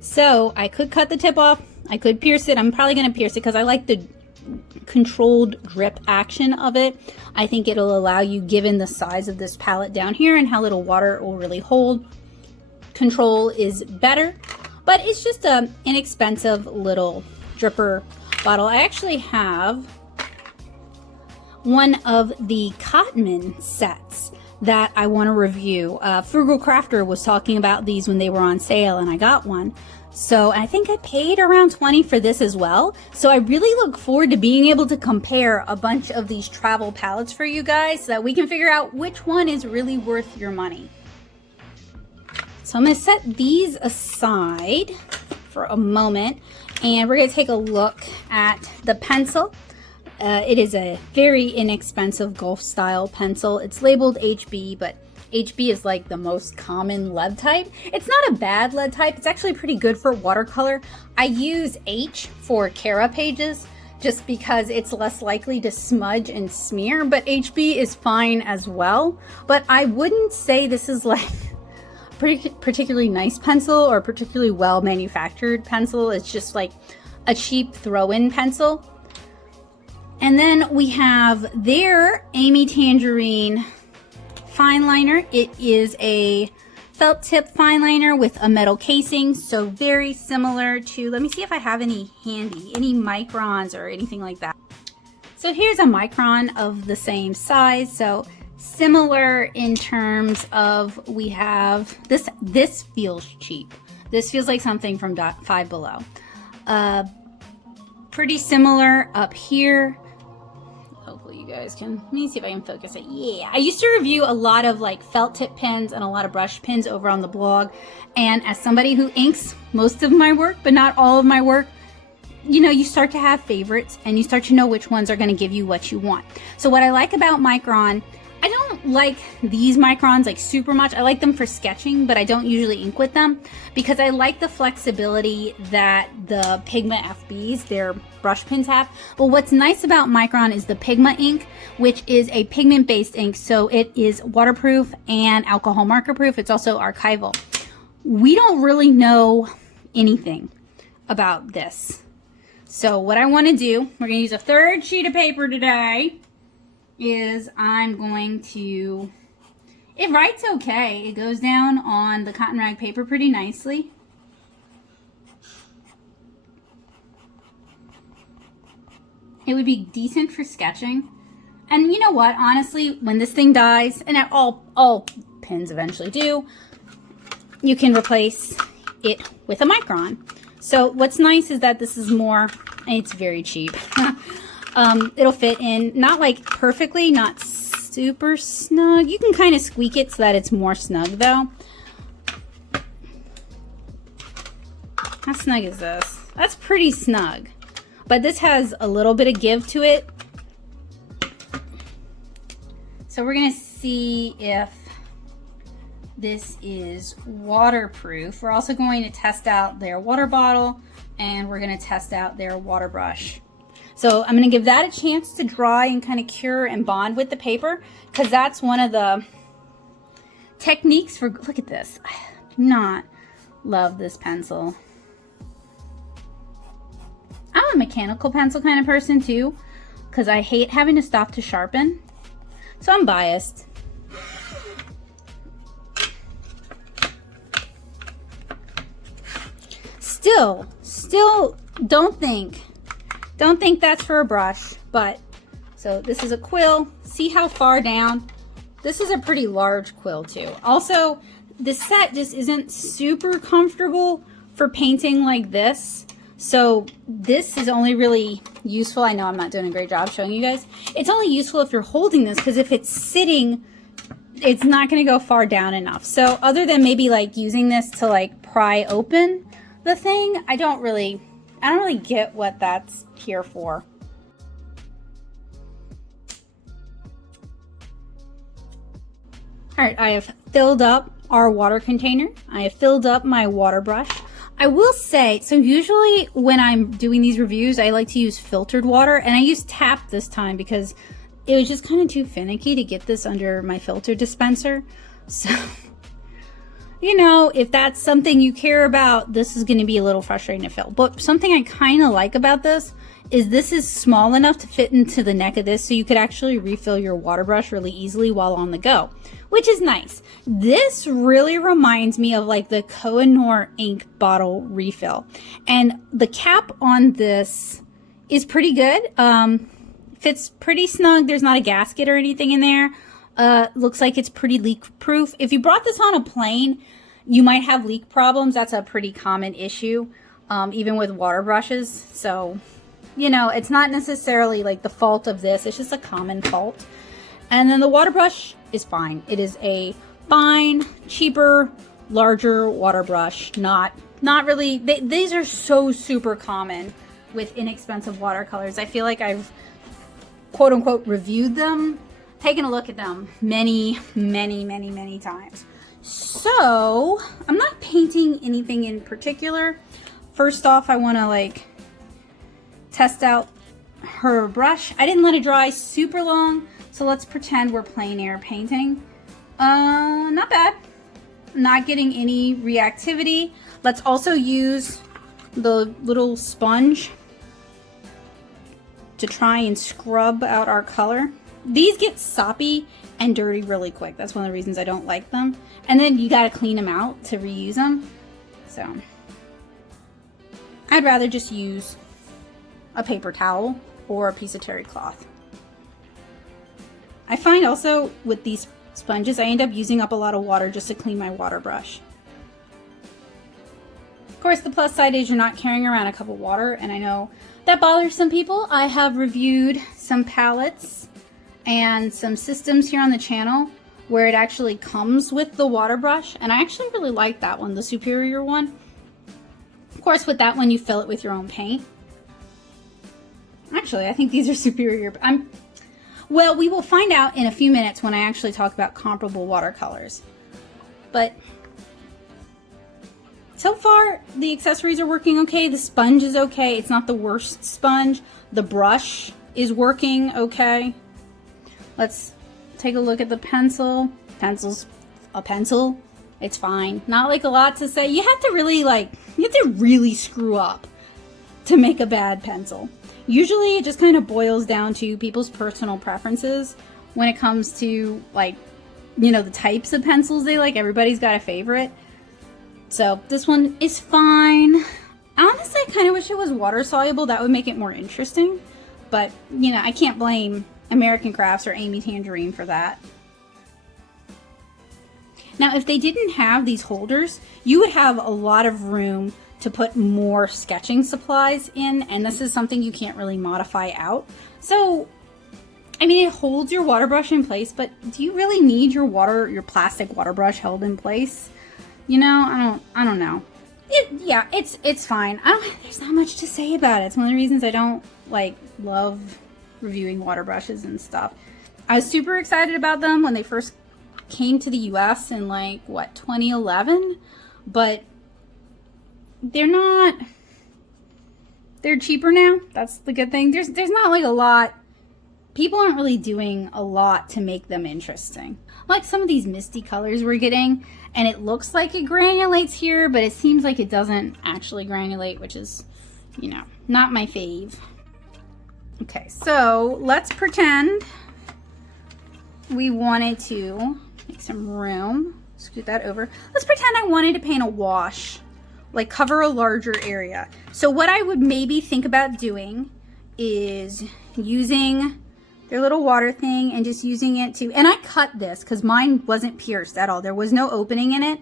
So I could cut the tip off. I could pierce it. I'm probably going to pierce it because I like the controlled drip action of it. I think it'll allow you, given the size of this palette down here and how little water it will really hold, control is better. But it's just a inexpensive little dripper bottle. I actually have one of the Cotman sets that I want to review. Frugal Crafter was talking about these when they were on sale, and I got one. So I think I paid around $20 for this as well. So I really look forward to being able to compare a bunch of these travel palettes for you guys so that we can figure out which one is really worth your money. So I'm going to set these aside for a moment, and we're going to take a look at the pencil. It is a very inexpensive golf style pencil. It's labeled HB, but HB is like the most common lead type. It's not a bad lead type. It's actually pretty good for watercolor. I use H for Cara pages just because it's less likely to smudge and smear, but HB is fine as well. But I wouldn't say this is like particularly nice pencil or particularly well manufactured pencil. It's just like a cheap throw-in pencil. And then we have their Amy Tangerine fine liner. It is a felt tip fine liner with a metal casing, so very similar to, let me see if I have any handy, any microns or anything like that. So here's a micron of the same size, so similar in terms of, we have this feels cheap. This feels like something from Five Below. Pretty similar up here. Hopefully you guys can, let me see if I can focus it. Yeah, I used to review a lot of like felt tip pens and a lot of brush pens over on the blog. And as somebody who inks most of my work, but not all of my work, you know, you start to have favorites and you start to know which ones are going to give you what you want. So what I like about Micron, I don't like these microns like super much. I like them for sketching, but I don't usually ink with them because I like the flexibility that the Pigma FBs, their brush pens, have. But what's nice about Micron is the Pigma ink, which is a pigment-based ink. So it is waterproof and alcohol marker proof. It's also archival. We don't really know anything about this. So what I want to do, we're going to use a third sheet of paper today, is I'm going to, it writes okay. It goes down on the cotton rag paper pretty nicely. It would be decent for sketching. And you know what, honestly, when this thing dies, and all pens eventually do, you can replace it with a Micron. So what's nice is that this is more, it's very cheap. It'll fit in, not like perfectly, not super snug. You can kind of squeak it so that it's more snug though. How snug is this? That's pretty snug. But this has a little bit of give to it. So we're gonna see if this is waterproof. We're also going to test out their water bottle and we're gonna test out their water brush. So I'm going to give that a chance to dry and kind of cure and bond with the paper, because that's one of the techniques for, look at this. I do not love this pencil. I'm a mechanical pencil kind of person too, because I hate having to stop to sharpen. So I'm biased. Still don't think that's for a brush, but so this is a quill. See how far down? This is a pretty large quill too. Also, this set just isn't super comfortable for painting like this. So this is only really useful. I know I'm not doing a great job showing you guys. It's only useful if you're holding this, because if it's sitting, it's not going to go far down enough. So other than maybe like using this to like pry open the thing, I don't really get what that's here for. All right, I have filled up our water container. I have filled up my water brush. I will say, so usually when I'm doing these reviews, I like to use filtered water, and I use tap this time because it was just kind of too finicky to get this under my filter dispenser. So, you know, if that's something you care about, this is going to be a little frustrating to fill. But something I kind of like about this is small enough to fit into the neck of this, so you could actually refill your water brush really easily while on the go, which is nice. This really reminds me of like the Koh-i-Noor ink bottle refill, and the cap on this is pretty good. Fits pretty snug. There's not a gasket or anything in there. Looks like it's pretty leak proof. If you brought this on a plane, you might have leak problems. That's a pretty common issue, even with water brushes. So, you know, it's not necessarily like the fault of this. It's just a common fault. And then the water brush is fine. It is a fine, cheaper, larger water brush. Not really, these are so super common with inexpensive watercolors. I feel like I've quote unquote reviewed them, taken a look at them many times. So I'm not painting anything in particular. First off, I want to like test out her brush. I didn't let it dry super long, so let's pretend we're plein air painting. Not bad. Not getting any reactivity. Let's also use the little sponge to try and scrub out our color. These get soppy and dirty really quick. That's one of the reasons I don't like them. And then you gotta clean them out to reuse them. So I'd rather just use a paper towel or a piece of terry cloth. I find also with these sponges, I end up using up a lot of water just to clean my water brush. Of course, the plus side is you're not carrying around a cup of water, and I know that bothers some people. I have reviewed some palettes and some systems here on the channel where it actually comes with the water brush, and I actually really like that one, the superior one. Of course, with that one, you fill it with your own paint. Actually, I think these are superior. Well, we will find out in a few minutes when I actually talk about comparable watercolors. But so far, the accessories are working okay. The sponge is okay. It's not the worst sponge. The brush is working okay. Let's take a look at the pencil. Pencil's a pencil. It's fine. Not like a lot to say. You have to really screw up to make a bad pencil. Usually it just kind of boils down to people's personal preferences when it comes to, like, you know, the types of pencils they like. Everybody's got a favorite. So this one is fine. Honestly, I kind of wish it was water soluble. That would make it more interesting. But, you know, I can't blame American Crafts or Amy Tangerine for that. Now, if they didn't have these holders, you would have a lot of room to put more sketching supplies in, and this is something you can't really modify out. So, I mean, it holds your water brush in place, but do you really need your plastic water brush held in place? You know, I don't know. Yeah, it's fine. There's not much to say about it. It's one of the reasons I don't love reviewing water brushes and stuff. I was super excited about them when they first came to the US in 2011, but they're cheaper now. That's the good thing. There's not a lot. People aren't really doing a lot to make them interesting. Like some of these misty colors we're getting, and it looks like it granulates here, but it seems like it doesn't actually granulate, which is, you know, not my fave. Okay, so let's pretend we wanted to make some room. Scoot that over. Let's pretend I wanted to paint a wash, like cover a larger area. So what I would maybe think about doing is using their little water thing and just using it to, and I cut this because mine wasn't pierced at all. There was no opening in it.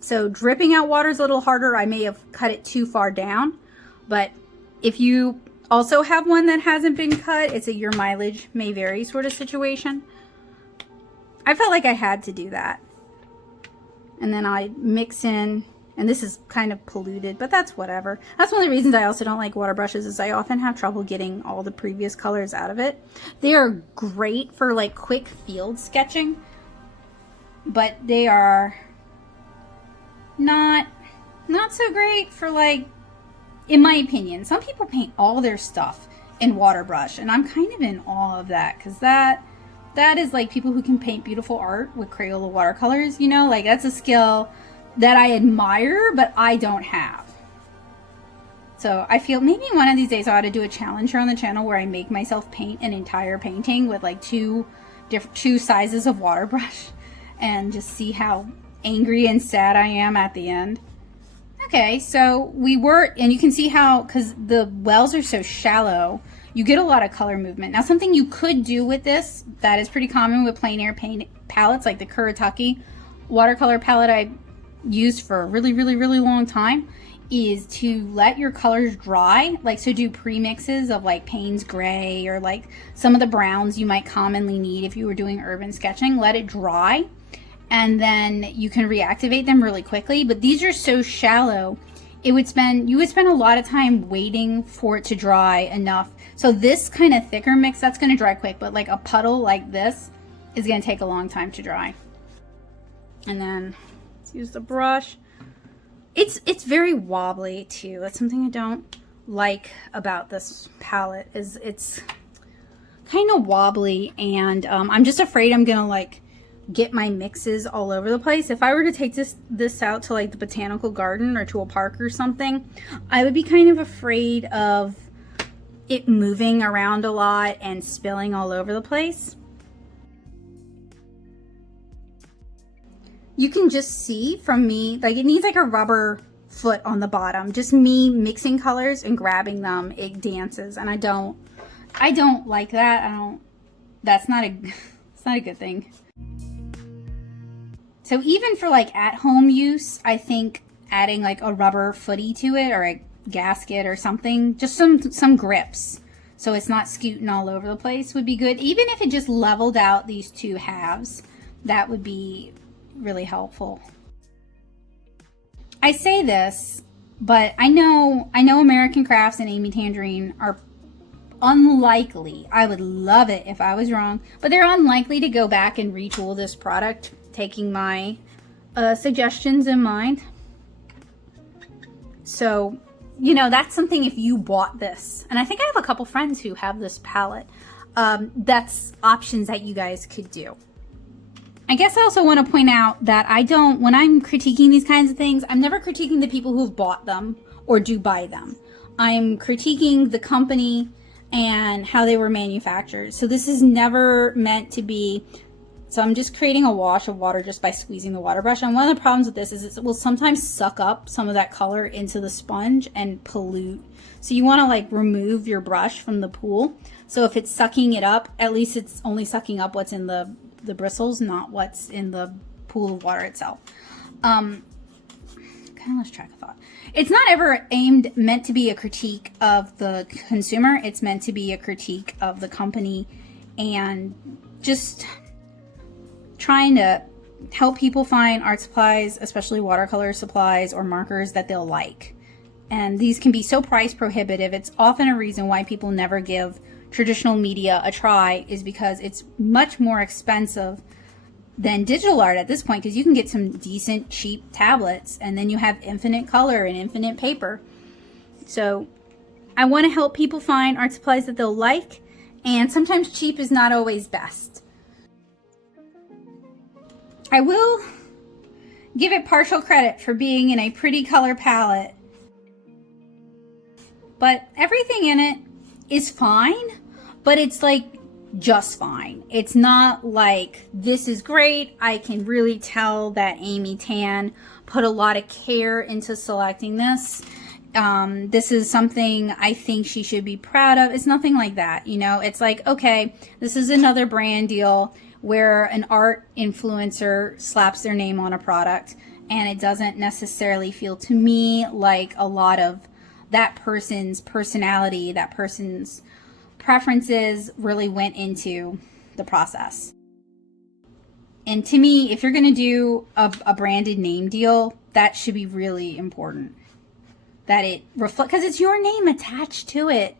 So dripping out water is a little harder. I may have cut it too far down, but if you also have one that hasn't been cut, it's a your mileage may vary sort of situation. I felt like I had to do that. And then I mix in, and this is kind of polluted, but that's whatever. That's one of the reasons I also don't like water brushes, is I often have trouble getting all the previous colors out of it. They are great for quick field sketching, but they are not so great for in my opinion. Some people paint all their stuff in water brush, and I'm kind of in awe of that, because that is people who can paint beautiful art with Crayola watercolors, you know, that's a skill that I admire, but I don't have. So I feel maybe one of these days I ought to do a challenge here on the channel where I make myself paint an entire painting with two sizes of water brush, and just see how angry and sad I am at the end. Okay, so and you can see how, because the wells are so shallow, you get a lot of color movement. Now, something you could do with this that is pretty common with plein air paint palettes, like the Kuretake watercolor palette I used for a really long time, is to let your colors dry. So do premixes of Payne's Gray or some of the browns you might commonly need if you were doing urban sketching. Let it dry, and then you can reactivate them really quickly. But these are so shallow, you would spend a lot of time waiting for it to dry enough. So this kind of thicker mix, that's going to dry quick, but like a puddle like this is going to take a long time to dry. And then let's use the brush. It's very wobbly too. That's something I don't like about this palette, is it's kind of wobbly, and I'm just afraid I'm gonna like get my mixes all over the place. If I were to take this out to like the botanical garden or to a park or something, I would be kind of afraid of it moving around a lot and spilling all over the place. You can just see from me, like it needs like a rubber foot on the bottom. Just me mixing colors and grabbing them, it dances, and I don't like that. That's not it's not a good thing. So even for like at home use, I think adding like a rubber footy to it, or a gasket or something, just some grips so it's not scooting all over the place would be good. Even if it just leveled out these two halves, that would be really helpful. I say this, but I know American Crafts and Amy Tangerine are unlikely. I would love it if I was wrong, but they're unlikely to go back and retool this product, taking my suggestions in mind. So, you know, that's something, if you bought this, and I think I have a couple friends who have this palette, that's options that you guys could do. I guess I also want to point out that when I'm critiquing these kinds of things, I'm never critiquing the people who've bought them or do buy them. I'm critiquing the company and how they were manufactured. So this is never meant to be, so I'm just creating a wash of water just by squeezing the water brush. And one of the problems with this is it will sometimes suck up some of that color into the sponge and pollute. So you want to like remove your brush from the pool. So if it's sucking it up, at least it's only sucking up what's in the bristles, not what's in the pool of water itself. Kind of lost track of thought. It's not ever meant to be a critique of the consumer. It's meant to be a critique of the company, and just trying to help people find art supplies, especially watercolor supplies or markers that they'll like. And these can be so price prohibitive. It's often a reason why people never give traditional media a try, is because it's much more expensive than digital art at this point, because you can get some decent cheap tablets and then you have infinite color and infinite paper. So I want to help people find art supplies that they'll like, and sometimes cheap is not always best. I will give it partial credit for being in a pretty color palette, but everything in it is fine, but it's like just fine. It's not like this is great. I can really tell that Amy Tan put a lot of care into selecting this. This is something I think she should be proud of. It's nothing like that, you know. It's like, okay, this is another brand deal where an art influencer slaps their name on a product, and it doesn't necessarily feel to me like a lot of that person's personality, that person's preferences really went into the process. And to me, if you're going to do a branded name deal, that should be really important. That it reflects, because it's your name attached to it.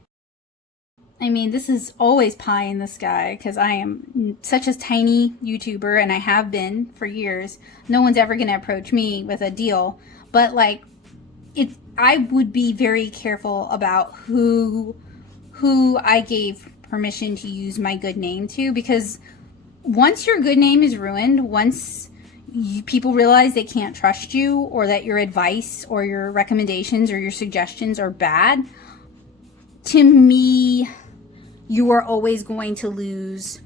I mean, this is always pie in the sky, because I am such a tiny YouTuber, and I have been for years. No one's ever going to approach me with a deal. But like, I would be very careful about who I gave permission to use my good name to, because once your good name is ruined, once people realize they can't trust you, or that your advice or your recommendations or your suggestions are bad, to me, you are always going to lose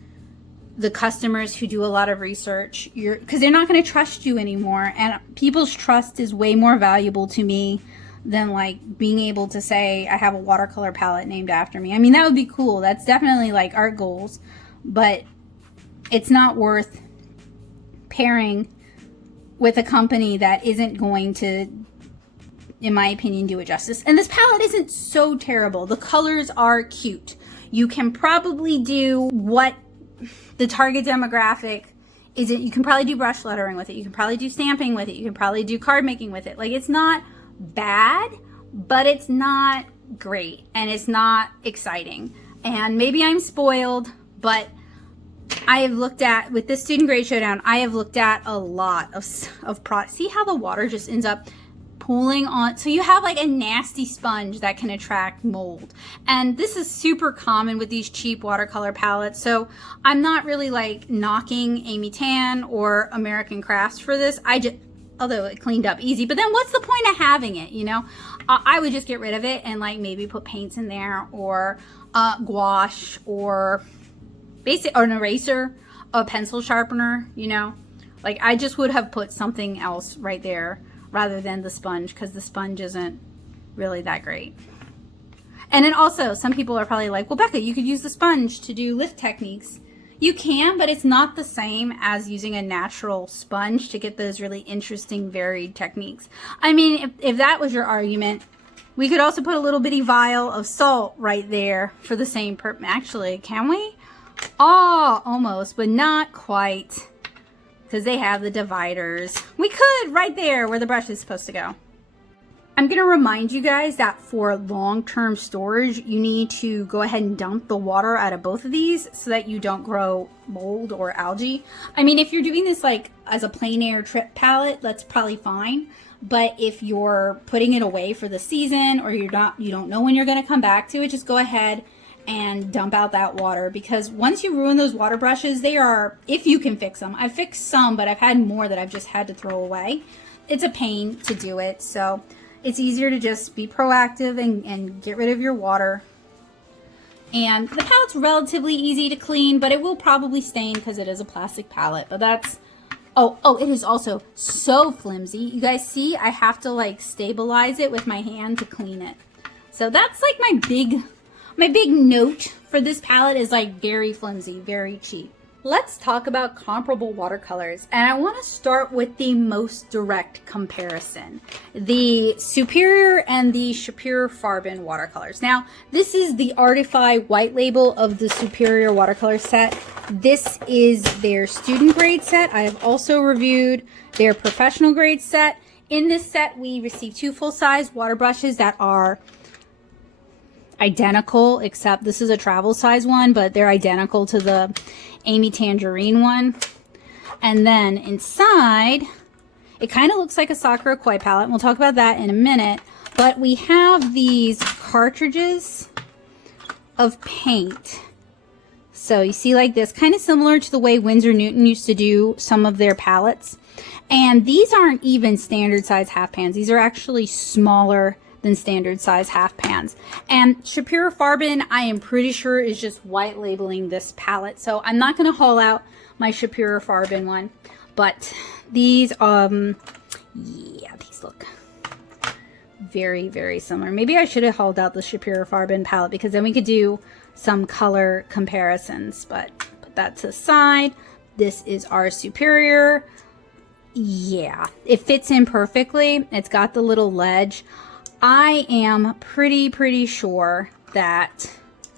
the customers who do a lot of research, because they're not going to trust you anymore. And people's trust is way more valuable to me than like being able to say I have a watercolor palette named after me. I mean, that would be cool. That's definitely like art goals, but it's not worth pairing with a company that isn't going to, in my opinion, do it justice. And this palette isn't so terrible. The colors are cute. You can probably do what the target demographic isn't. You can probably do brush lettering with it. You can probably do stamping with it. You can probably do card making with it. Like, it's not bad, but it's not great and it's not exciting. And maybe I'm spoiled, but I have looked at, with this student grade Showdown, I have looked at a lot of products. See how the water just ends up pooling on? So you have like a nasty sponge that can attract mold. And this is super common with these cheap watercolor palettes. So I'm not really like knocking Amy Tan or American Crafts for this. Although it cleaned up easy, but then what's the point of having it, you know? I would just get rid of it and like maybe put paints in there, or gouache, or an eraser, a pencil sharpener, you know? Like I just would have put something else right there rather than the sponge, because the sponge isn't really that great. And then also some people are probably like, well, Becca, you could use the sponge to do lift techniques. You can, but it's not the same as using a natural sponge to get those really interesting, varied techniques. I mean, if that was your argument, we could also put a little bitty vial of salt right there for the same purpose. Actually, can we? Oh, almost, but not quite, because they have the dividers. We could right there where the brush is supposed to go. I'm going to remind you guys that for long-term storage, you need to go ahead and dump the water out of both of these so that you don't grow mold or algae. I mean, if you're doing this like as a plein air trip palette, that's probably fine. But if you're putting it away for the season, or you don't know when you're going to come back to it, just go ahead and dump out that water, because once you ruin those water brushes, they are, if you can fix them. I've fixed some, but I've had more that I've just had to throw away. It's a pain to do it, so it's easier to just be proactive and get rid of your water. And the palette's relatively easy to clean, but it will probably stain because it is a plastic palette. But that's, oh, it is also so flimsy. You guys see, I have to like stabilize it with my hand to clean it. So that's like my big note for this palette, is like very flimsy, very cheap. Let's talk about comparable watercolors, and I want to start with the most direct comparison, the Superior and the Shapiro-Farben watercolors. Now, this is the Artify white label of the Superior watercolor set. This is their student grade set. I have also reviewed their professional grade set. In this set, we received 2 full-size water brushes that are identical, except this is a travel size one, but they're identical to the Amy Tangerine one. And then inside, it kind of looks like a Sakura Koi palette, and we'll talk about that in a minute. But we have these cartridges of paint. So you see like this, kind of similar to the way Winsor Newton used to do some of their palettes. And these aren't even standard size half pans. These are actually smaller than standard size half pans. And Shapiro-Farben, I am pretty sure, is just white labeling this palette. So I'm not going to haul out my Shapiro-Farben one. But these, yeah, these look very, very similar. Maybe I should have hauled out the Shapiro-Farben palette, because then we could do some color comparisons. But put that to the side. This is our Superior. Yeah, it fits in perfectly. It's got the little ledge. I am pretty sure that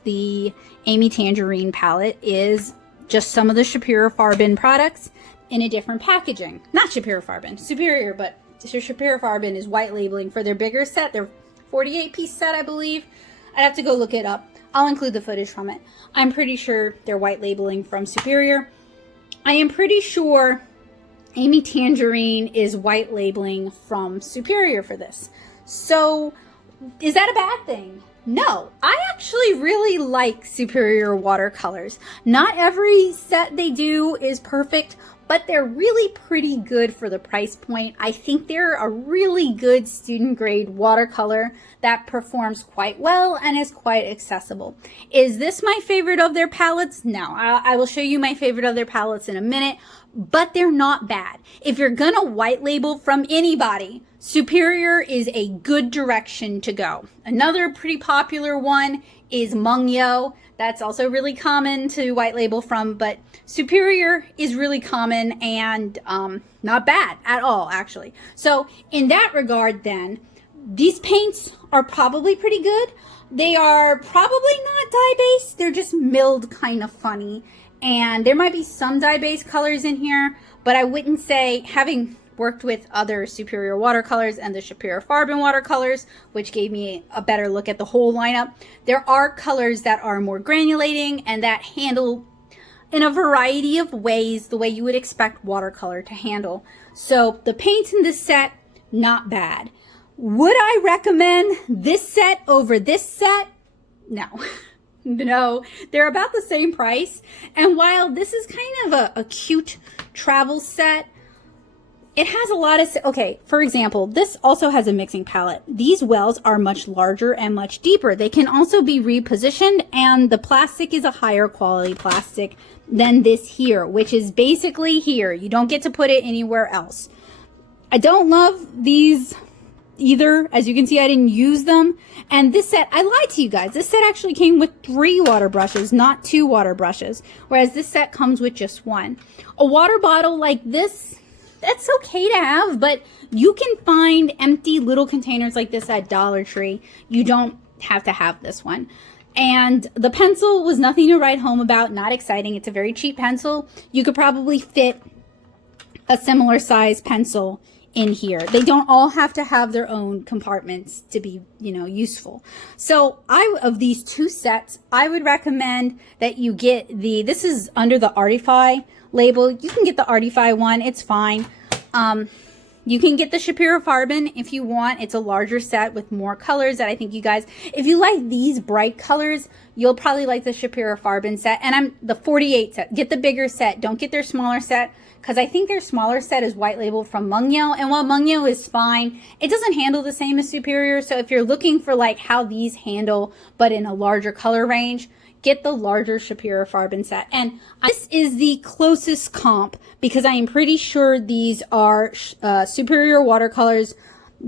the Amy Tangerine palette is just some of the Shapiro-Farben products in a different packaging. Not Shapiro-Farben, Superior, but Shapiro-Farben is white labeling for their bigger set, their 48-piece set, I believe. I'd have to go look it up. I'll include the footage from it. I'm pretty sure they're white labeling from Superior. I am pretty sure Amy Tangerine is white labeling from Superior for this. So, is that a bad thing? No, I actually really like Superior watercolors. Not every set they do is perfect, but they're really pretty good for the price point. I think they're a really good student grade watercolor that performs quite well and is quite accessible. Is this my favorite of their palettes? No, I will show you my favorite of their palettes in a minute, but they're not bad. If you're gonna white label from anybody, Superior is a good direction to go. Another pretty popular one is Mungyo. That's also really common to white label from, but Superior is really common and not bad at all, actually. So in that regard then, these paints are probably pretty good. They are probably not dye-based. They're just milled kind of funny. And there might be some dye-based colors in here, but I wouldn't say, having worked with other Superior watercolors and the Shapiro Farben watercolors, which gave me a better look at the whole lineup. There are colors that are more granulating and that handle in a variety of ways the way you would expect watercolor to handle. So the paints in this set, not bad. Would I recommend this set over this set? No. No, they're about the same price. And while this is kind of a cute travel set, it has a lot of, okay, for example, this also has a mixing palette. These wells are much larger and much deeper. They can also be repositioned, and the plastic is a higher quality plastic than this here, which is basically here. You don't get to put it anywhere else. I don't love these either. As you can see, I didn't use them. And this set, I lied to you guys. This set actually came with 3 water brushes, not 2 water brushes, whereas this set comes with just 1. A water bottle like this, that's okay to have, but you can find empty little containers like this at Dollar Tree. You don't have to have this one. And the pencil was nothing to write home about, not exciting. It's a very cheap pencil. You could probably fit a similar size pencil in here. They don't all have to have their own compartments to be, you know, useful. So of these 2 sets, I would recommend that you get this is under the Artify label. You can get the Artify one, it's fine. You can get the Shapiro Farben if you want. It's a larger set with more colors that I think you guys, if you like these bright colors, you'll probably like the Shapiro Farben set. And the 48 set. Get the bigger set. Don't get their smaller set, because I think their smaller set is white labeled from Mungyo. And while Mungyo is fine, it doesn't handle the same as Superior. So if you're looking for like how these handle, but in a larger color range, get the larger Shapiro Farben set. And this is the closest comp, because I am pretty sure these are Superior watercolors,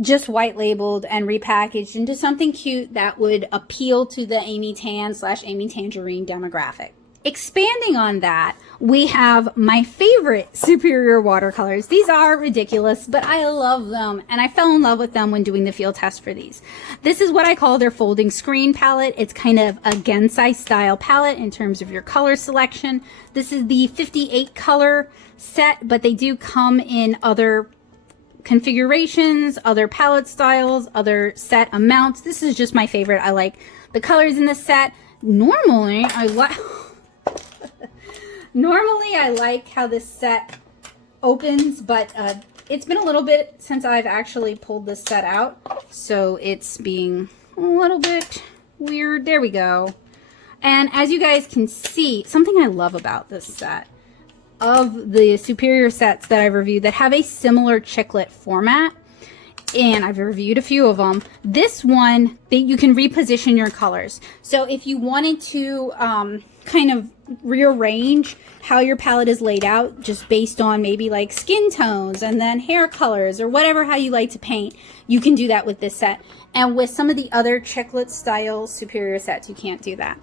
just white labeled and repackaged into something cute that would appeal to the Amy Tan / Amy Tangerine demographic. Expanding on that, we have my favorite Superior watercolors. These are ridiculous, but I love them, and I fell in love with them when doing the field test for these. This is what I call their folding screen palette. It's kind of a Gensai style palette in terms of your color selection. This is the 58 color set, but they do come in other configurations, other palette styles, other set amounts. This is just my favorite. I like the colors in this set. Normally, I like how this set opens, but it's been a little bit since I've actually pulled this set out, so it's being a little bit weird. There we go. And as you guys can see, something I love about this set, of the Superior sets that I've reviewed that have a similar chiclet format, and I've reviewed a few of them, this one, you can reposition your colors. So if you wanted to kind of rearrange how your palette is laid out, just based on maybe like skin tones and then hair colors or whatever, how you like to paint, you can do that with this set. And with some of the other chiclet style Superior sets, you can't do that.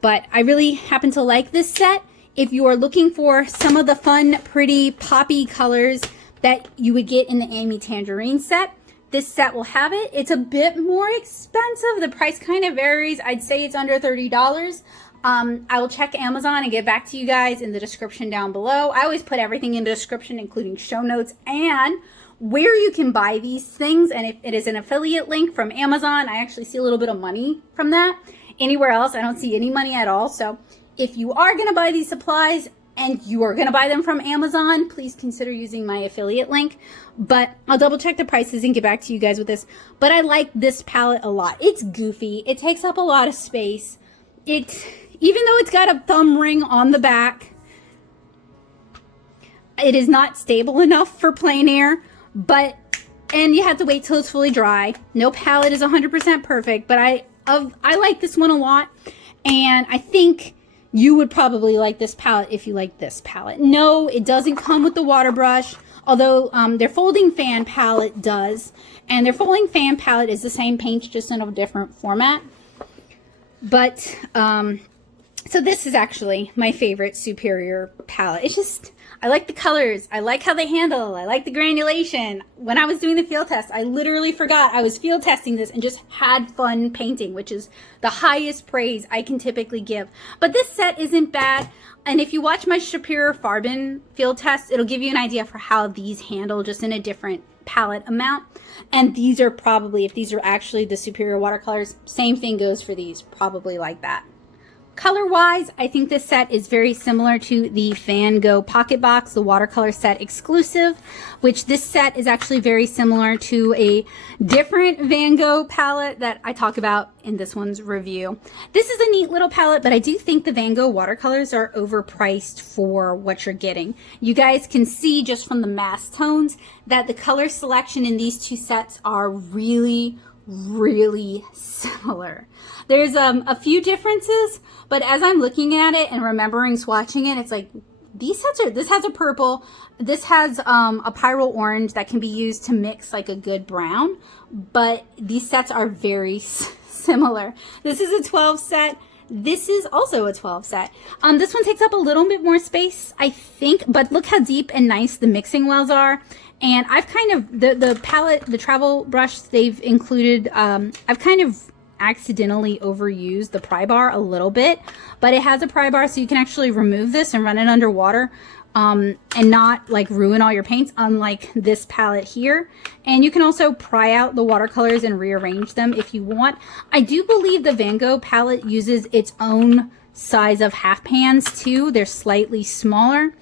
But I really happen to like this set. If you are looking for some of the fun, pretty, poppy colors that you would get in the Amy Tangerine set, this set will have it. It's a bit more expensive. The price kind of varies. I'd say it's under $30. I will check Amazon and get back to you guys in the description down below. I always put everything in the description, including show notes and where you can buy these things. And if it is an affiliate link from Amazon, I actually see a little bit of money from that. Anywhere else, I don't see any money at all. So if you are going to buy these supplies and you are going to buy them from Amazon, please consider using my affiliate link. But I'll double check the prices and get back to you guys with this. But I like this palette a lot. It's goofy. It takes up a lot of space. Even though it's got a thumb ring on the back, it is not stable enough for plein air. And you have to wait till it's fully dry. No palette is 100% perfect, but I like this one a lot. And I think you would probably like this palette if you like this palette. No, it doesn't come with the water brush, although their folding fan palette does. And their folding fan palette is the same paints, just in a different format. But So this is actually my favorite Superior palette. It's just, I like the colors. I like how they handle. I like the granulation. When I was doing the field test, I literally forgot I was field testing this and just had fun painting, which is the highest praise I can typically give. But this set isn't bad. And if you watch my Superior Farben field test, it'll give you an idea for how these handle just in a different palette amount. And these are probably, if these are actually the Superior watercolors, same thing goes for these, probably like that. Color-wise, I think this set is very similar to the Van Gogh Pocket Box, the watercolor set exclusive, which this set is actually very similar to a different Van Gogh palette that I talk about in this one's review. This is a neat little palette, but I do think the Van Gogh watercolors are overpriced for what you're getting. You guys can see just from the mass tones that the color selection in these two sets are really similar. There's a few differences, but as I'm looking at it and remembering swatching it, it's like these sets are, this has a purple, this has a pyrrole orange that can be used to mix like a good brown, but these sets are very similar. This is a 12 set. This is also a 12 set. This one takes up a little bit more space, I think, but look how deep and nice the mixing wells are. And I've kind of, the palette, the travel brush they've included, I've kind of accidentally overused the pry bar a little bit, but it has a pry bar so you can actually remove this and run it underwater and not like ruin all your paints, unlike this palette here. And you can also pry out the watercolors and rearrange them if you want. I do believe the Van Gogh palette uses its own size of half pans too. They're slightly smaller.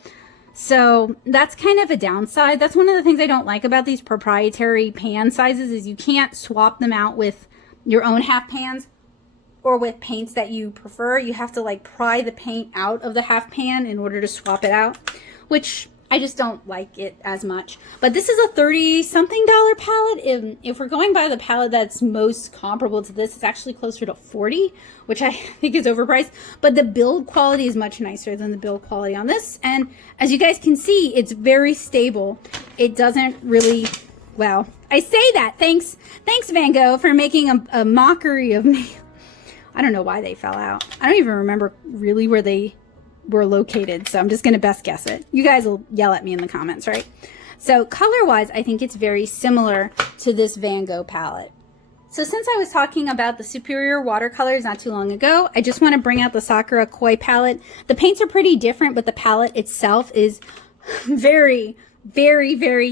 So that's kind of a downside. That's one of the things I don't like about these proprietary pan sizes is you can't swap them out with your own half pans or with paints that you prefer. You have to like pry the paint out of the half pan in order to swap it out, which I just don't like it as much. But this is a $30-something palette. If we're going by the palette that's most comparable to this, it's actually closer to $40, which I think is overpriced. But the build quality is much nicer than the build quality on this. And as you guys can see, it's very stable. It doesn't really, well, I say that. Thanks Van Gogh for making a mockery of me. I don't know why they fell out. I don't even remember really where they were located, so I'm just gonna best guess it. You guys will yell at me in the comments, right? So color-wise, I think it's very similar to this Van Gogh palette. So since I was talking about the Superior watercolors not too long ago, I just want to bring out the Sakura Koi palette. The paints are pretty different, but the palette itself is very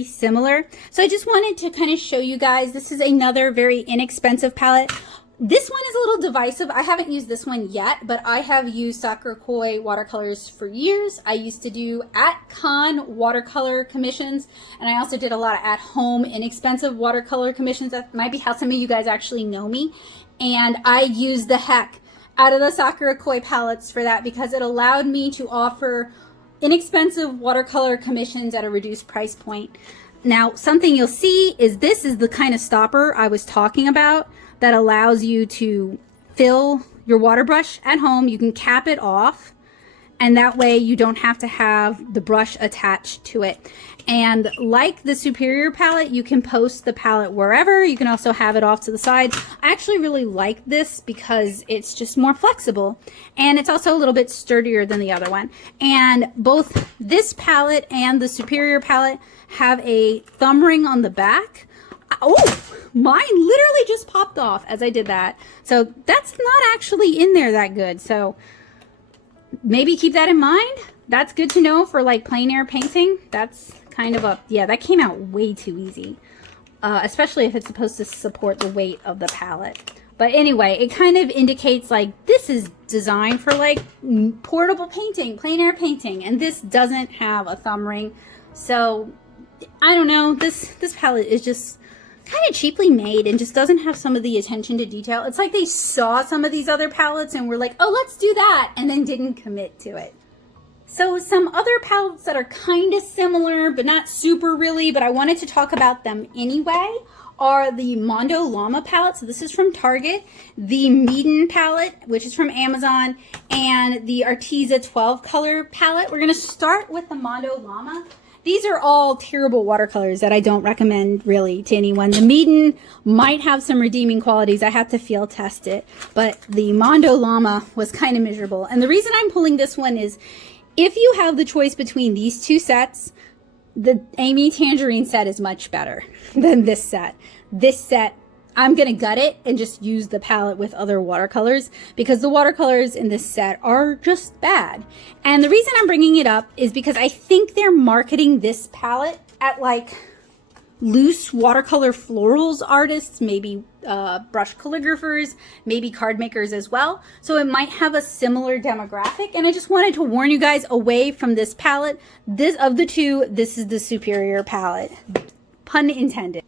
similar. So I just wanted to kind of show you guys, this is another very inexpensive palette. This one is a little divisive. I haven't used this one yet, but I have used Sakura Koi watercolors for years. I used to do at-con watercolor commissions, and I also did a lot of at-home inexpensive watercolor commissions. That might be how some of you guys actually know me. And I used the heck out of the Sakura Koi palettes for that because it allowed me to offer inexpensive watercolor commissions at a reduced price point. Now, something you'll see is this is the kind of stopper I was talking about that allows you to fill your water brush at home. You can cap it off, and that way you don't have to have the brush attached to it. And like the Superior palette, you can post the palette wherever. You can also have it off to the side. I actually really like this because it's just more flexible, and it's also a little bit sturdier than the other one. And both this palette and the Superior palette have a thumb ring on the back. Oh, mine literally just popped off as I did that. So that's not actually in there that good. So maybe keep that in mind. That's good to know for like plein air painting. That's kind of a, yeah, that came out way too easy. Especially if it's supposed to support the weight of the palette. But anyway, it kind of indicates like this is designed for like portable painting, plein air painting. And this doesn't have a thumb ring. So I don't know, this palette is just kind of cheaply made and just doesn't have some of the attention to detail. It's like they saw some of these other palettes and were like, oh, let's do that, and then didn't commit to it. So some other palettes that are kind of similar, but not super really, but I wanted to talk about them anyway, are the Mondo Llama palette. So this is from Target, the Meeden palette, which is from Amazon, and the Arteza 12 color palette. We're gonna start with the Mondo Llama. These are all terrible watercolors that I don't recommend really to anyone. The Meeden might have some redeeming qualities. I have to field test it, but the Mondo Llama was kind of miserable. And the reason I'm pulling this one is if you have the choice between these two sets, the Amy Tangerine set is much better than this set. This set, I'm going to gut it and just use the palette with other watercolors because the watercolors in this set are just bad. And the reason I'm bringing it up is because I think they're marketing this palette at like loose watercolor florals artists, maybe brush calligraphers, maybe card makers as well. So it might have a similar demographic. And I just wanted to warn you guys away from this palette. This of the two, this is the superior palette. Pun intended.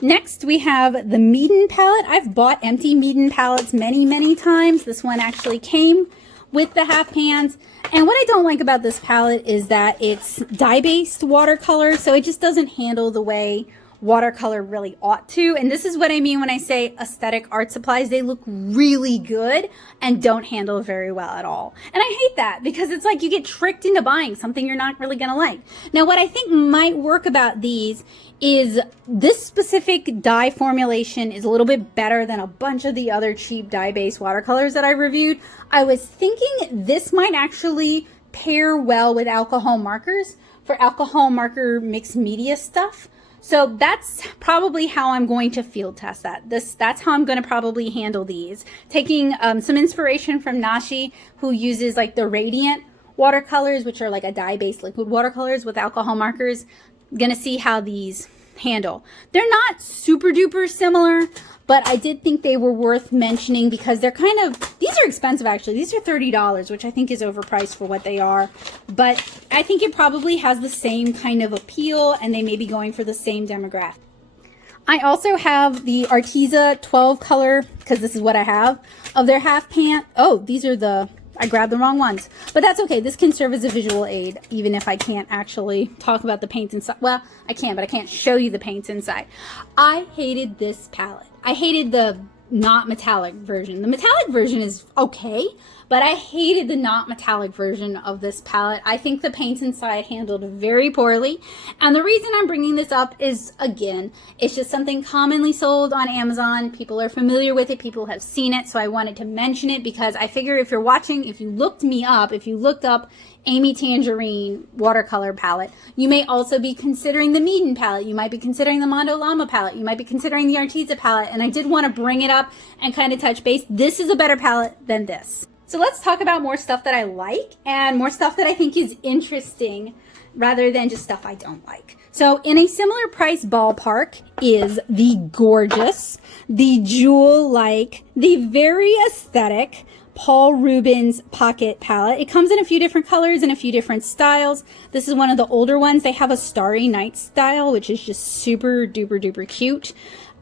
Next, we have the Meeden palette. I've bought empty Meeden palettes many, many times. This one actually came with the half pans. And what I don't like about this palette is that it's dye-based watercolor, so it just doesn't handle the way watercolor really ought to. And this is what I mean when I say aesthetic art supplies. They look really good and don't handle very well at all. And I hate that because it's like you get tricked into buying something you're not really gonna like. Now, what I think might work about these is this specific dye formulation is a little bit better than a bunch of the other cheap dye-based watercolors that I reviewed. I was thinking this might actually pair well with alcohol markers for alcohol marker mixed media stuff. So that's probably how I'm going to field test that. That's how I'm going to probably handle these. Taking some inspiration from Nashi, who uses like the Radiant watercolors, which are like a dye-based liquid watercolors with alcohol markers. Gonna see how these handle. They're not super duper similar, but I did think they were worth mentioning because they're kind of, these are expensive actually. These are $30, which I think is overpriced for what they are, but I think it probably has the same kind of appeal and they may be going for the same demographic. I also have the Arteza 12 color, because this is what I have, of their half pan. Oh, these are the, I grabbed the wrong ones, but that's okay. This can serve as a visual aid, even if I can't actually talk about the paints inside. Well, I can, but I can't show you the paints inside. I hated this palette. I hated the not metallic version. The metallic version is okay, but I hated the not metallic version of this palette. I think the paints inside handled very poorly. And the reason I'm bringing this up is, again, it's just something commonly sold on Amazon. People are familiar with it. People have seen it. So I wanted to mention it because I figure if you're watching, if you looked me up, if you looked up Amy Tangerine watercolor palette, you may also be considering the Meeden palette. You might be considering the Mondo Llama palette. You might be considering the Arteza palette. And I did want to bring it up and kind of touch base. This is a better palette than this. So let's talk about more stuff that I like and more stuff that I think is interesting rather than just stuff I don't like. So in a similar price ballpark is the gorgeous, the jewel-like, the very aesthetic Paul Rubens Pocket Palette. It comes in a few different colors and a few different styles. This is one of the older ones. They have a Starry Night style, which is just super duper duper cute.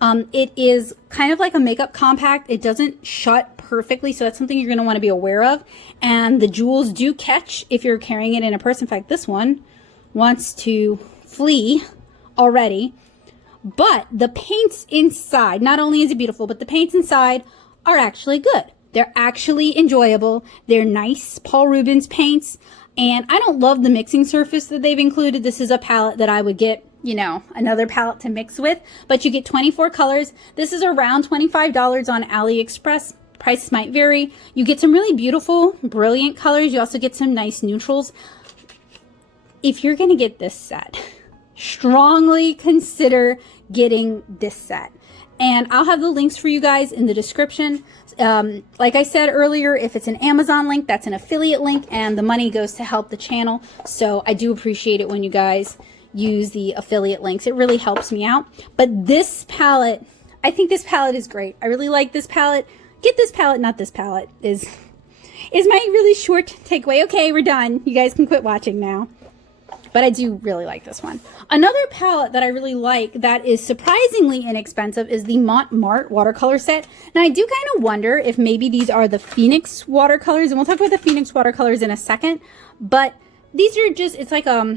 It is kind of like a makeup compact. It doesn't shut perfectly, so that's something you're going to want to be aware of. And the jewels do catch if you're carrying it in a purse. In fact, this one wants to flee already. But the paints inside, not only is it beautiful, but the paints inside are actually good. They're actually enjoyable. They're nice Paul Rubens paints. And I don't love the mixing surface that they've included. This is a palette that I would get, you know, another palette to mix with. But you get 24 colors. This is around $25 on AliExpress. Prices might vary. You get some really beautiful, brilliant colors. You also get some nice neutrals. If you're going to get this set, strongly consider getting this set. And I'll have the links for you guys in the description. Like I said earlier, if it's an Amazon link, that's an affiliate link, and the money goes to help the channel. So I do appreciate it when you guys use the affiliate links. It really helps me out. But this palette, I think this palette is great. I really like this palette. Get this palette, not this palette, is my really short takeaway. Okay, we're done. You guys can quit watching now. But I do really like this one. Another palette that I really like that is surprisingly inexpensive is the Montmartre watercolor set. Now I do kind of wonder if maybe these are the Phoenix watercolors, and we'll talk about the Phoenix watercolors in a second. But these are just, it's like, I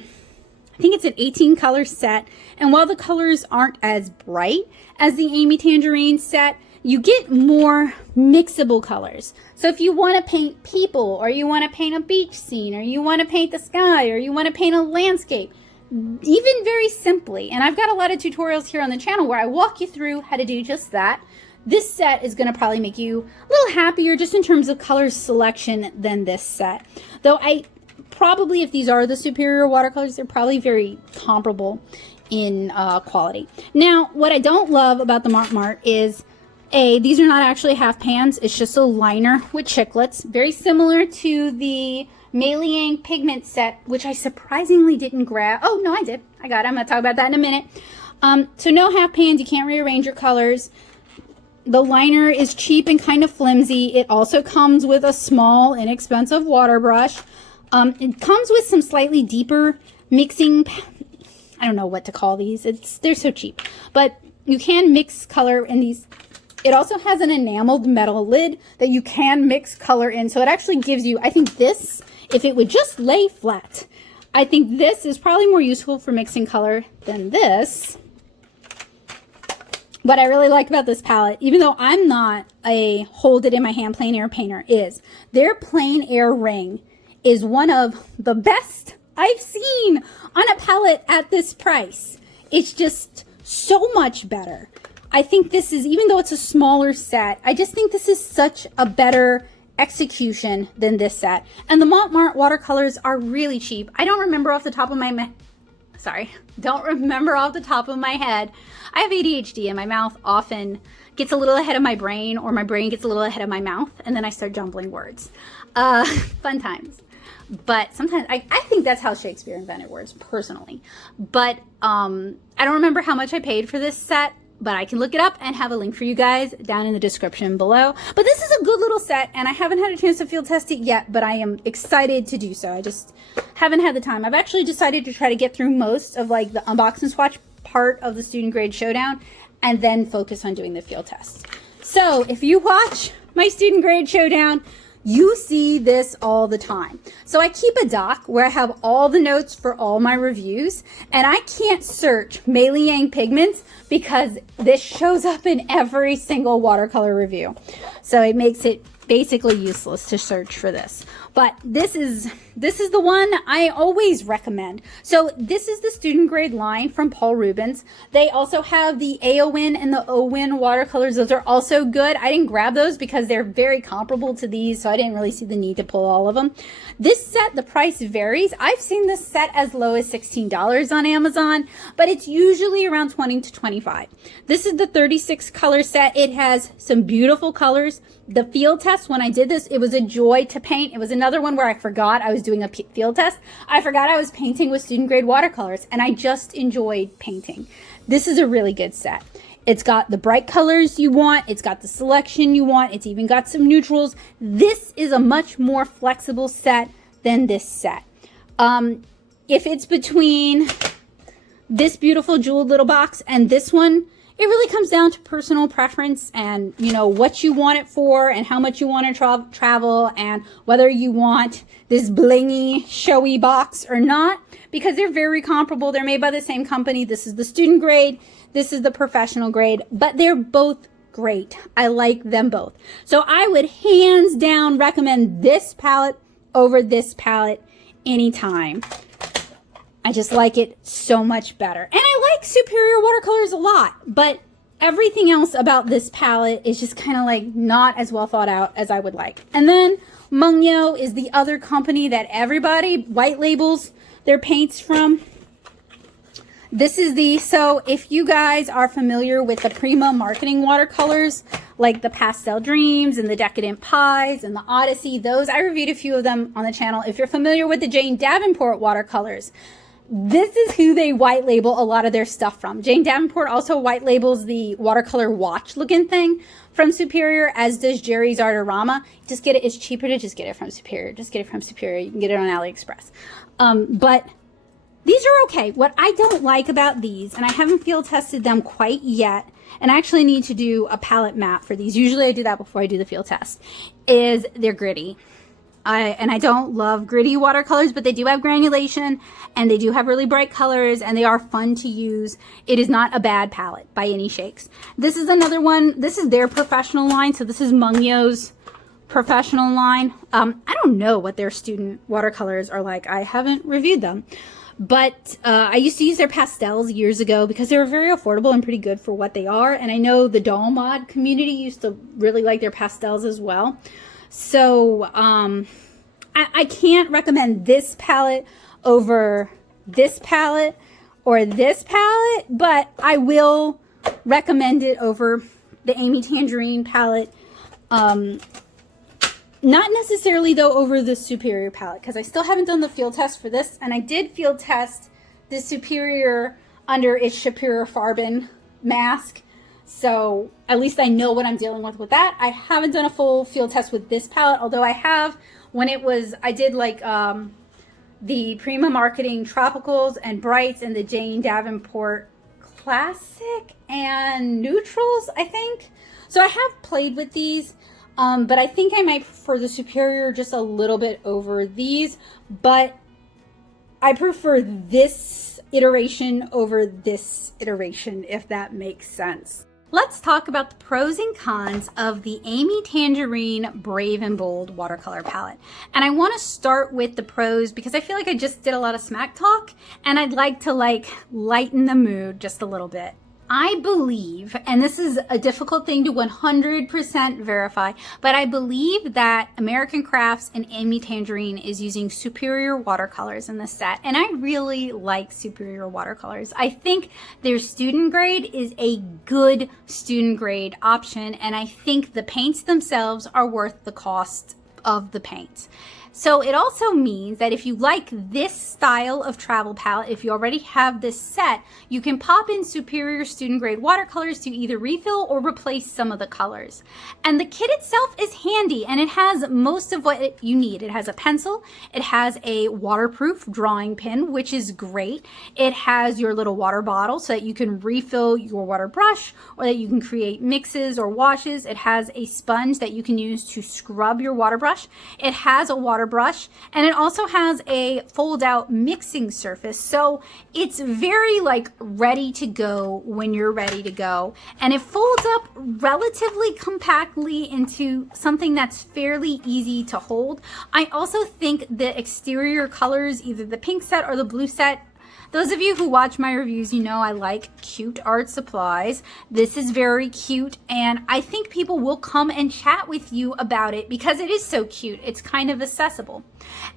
think it's an 18 color set. And while the colors aren't as bright as the Amy Tangerine set, you get more mixable colors. So if you want to paint people, or you want to paint a beach scene, or you want to paint the sky, or you want to paint a landscape, even very simply. And I've got a lot of tutorials here on the channel where I walk you through how to do just that. This set is going to probably make you a little happier just in terms of color selection than this set. Though I probably, if these are the superior watercolors, they're probably very comparable in quality. Now, what I don't love about the Mart is, these are not actually half pans. It's just a liner with chiclets. Very similar to the Meliang pigment set, which I surprisingly didn't grab. Oh, no, I did. I got it. I'm going to talk about that in a minute. So no half pans. You can't rearrange your colors. The liner is cheap and kind of flimsy. It also comes with a small, inexpensive water brush. It comes with some slightly deeper mixing. I don't know what to call these. They're so cheap. But you can mix color in these. It also has an enameled metal lid that you can mix color in. So it actually gives you, I think this, if it would just lay flat, I think this is probably more useful for mixing color than this. What I really like about this palette, even though I'm not a hold it in my hand plein air painter, is their plein air ring is one of the best I've seen on a palette at this price. It's just so much better. I think this is, even though it's a smaller set, I just think this is such a better execution than this set. And the Mart watercolors are really cheap. I don't remember off the top of my head. I have ADHD and my mouth often gets a little ahead of my brain, or my brain gets a little ahead of my mouth, and then I start jumbling words. Fun times. But sometimes I think that's how Shakespeare invented words, personally. But I don't remember how much I paid for this set, but I can look it up and have a link for you guys down in the description below. But this is a good little set, and I haven't had a chance to field test it yet, but I am excited to do so. I just haven't had the time. I've actually decided to try to get through most of like the unbox and swatch part of the student grade showdown and then focus on doing the field tests. So if you watch my student grade showdown, you see this all the time. So I keep a doc where I have all the notes for all my reviews, and I can't search Meliang pigments because this shows up in every single watercolor review. So it makes it basically useless to search for this. But this is the one I always recommend. So this is the student grade line from Paul Rubens. They also have the AON and the OWIN watercolors. Those are also good. I didn't grab those because they're very comparable to these, so I didn't really see the need to pull all of them. This set, the price varies. I've seen this set as low as $16 on Amazon, but it's usually around $20 to $25. This is the 36 color set. It has some beautiful colors. The field test, when I did this, it was a joy to paint. It was another one where I forgot I was doing a field test. I forgot I was painting with student grade watercolors, and I just enjoyed painting. This is a really good set. It's got the bright colors you want. It's got the selection you want. It's even got some neutrals. This is a much more flexible set than this set. If it's between this beautiful jeweled little box and this one, it really comes down to personal preference and, you know, what you want it for and how much you want to travel and whether you want this blingy, showy box or not, because they're very comparable. They're made by the same company. This is the student grade. This is the professional grade, but they're both great. I like them both. So I would hands down recommend this palette over this palette anytime. I just like it so much better. And I like superior watercolors a lot, but everything else about this palette is just kind of like not as well thought out as I would like. And then Mungyo is the other company that everybody white labels their paints from. This is so if you guys are familiar with the Prima marketing watercolors, like the Pastel Dreams and the Decadent Pies and the Odyssey, those, I reviewed a few of them on the channel. If you're familiar with the Jane Davenport watercolors, this is who they white label a lot of their stuff from. Jane Davenport also white labels the watercolor watch looking thing from Superior, as does Jerry's Artorama. Just get it. It's cheaper to just get it from Superior. Just get it from Superior. You can get it on AliExpress. But these are okay. What I don't like about these, and I haven't field tested them quite yet, and I actually need to do a palette map for these. Usually I do that before I do the field test, is they're gritty. I don't love gritty watercolors, but they do have granulation and they do have really bright colors and they are fun to use. It is not a bad palette by any shakes. This is another one. This is their professional line. So this is Mungyo's professional line. I don't know what their student watercolors are like. I haven't reviewed them. But I used to use their pastels years ago because they were very affordable and pretty good for what they are. And I know the doll mod community used to really like their pastels as well. So I can't recommend this palette over this palette or this palette, but I will recommend it over the Amy Tangerine palette. Not necessarily though over the Superior palette, because I still haven't done the field test for this, and I did field test the Superior under its Superior Farben mask, so at least I know what I'm dealing with that. I haven't done a full field test with this palette, although I have when I did like the Prima Marketing Tropicals and Brights and the Jane Davenport Classic and Neutrals, I think. So I have played with these. But I think I might prefer the Superior just a little bit over these, but I prefer this iteration over this iteration, if that makes sense. Let's talk about the pros and cons of the Amy Tangerine Brave and Bold watercolor palette. And I want to start with the pros because I feel like I just did a lot of smack talk and I'd like to lighten the mood just a little bit. I believe, and this is a difficult thing to 100% verify, but I believe that American Crafts and Amy Tangerine is using Superior watercolors in this set. And I really like Superior watercolors. I think their student grade is a good student grade option. And I think the paints themselves are worth the cost of the paints. So it also means that if you like this style of travel palette, if you already have this set, you can pop in Superior student grade watercolors to either refill or replace some of the colors. And the kit itself is handy and it has most of what you need. It has a pencil, it has a waterproof drawing pin, which is great. It has your little water bottle so that you can refill your water brush or that you can create mixes or washes. It has a sponge that you can use to scrub your water brush. It has a water brush, and it also has a fold out mixing surface, so it's very ready to go when you're ready to go, and it folds up relatively compactly into something that's fairly easy to hold. I also think the exterior colors, either the pink set or the blue set, those of you who watch my reviews, you know I like cute art supplies. This is very cute, and I think people will come and chat with you about it because it is so cute. It's kind of accessible.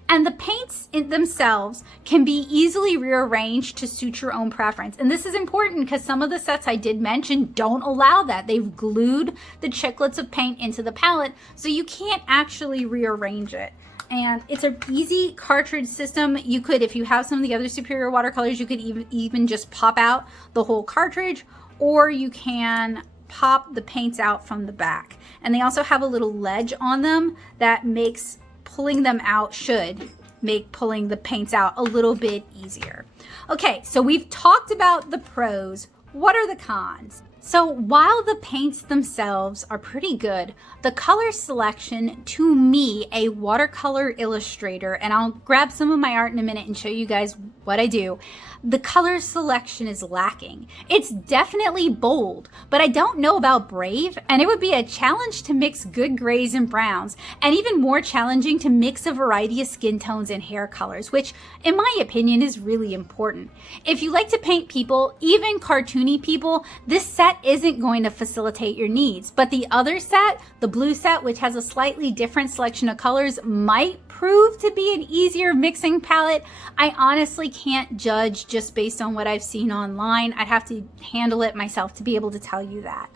And the paints in themselves can be easily rearranged to suit your own preference. And this is important because some of the sets I did mention don't allow that. They've glued the chiclets of paint into the palette, so you can't actually rearrange it. And it's an easy cartridge system. You could, if you have some of the other Superior watercolors, you could even just pop out the whole cartridge, or you can pop the paints out from the back. And they also have a little ledge on them that makes pulling them out, should make pulling the paints out a little bit easier. Okay, so we've talked about the pros. What are the cons? So while the paints themselves are pretty good, the color selection, to me, a watercolor illustrator, and I'll grab some of my art in a minute and show you guys what I do, the color selection is lacking. It's definitely bold, but I don't know about brave, and it would be a challenge to mix good grays and browns, and even more challenging to mix a variety of skin tones and hair colors, which in my opinion is really important. If you like to paint people, even cartoony people, this set isn't going to facilitate your needs, but the other set, the blue set, which has a slightly different selection of colors, might prove to be an easier mixing palette. I honestly can't judge just based on what I've seen online. I'd have to handle it myself to be able to tell you that.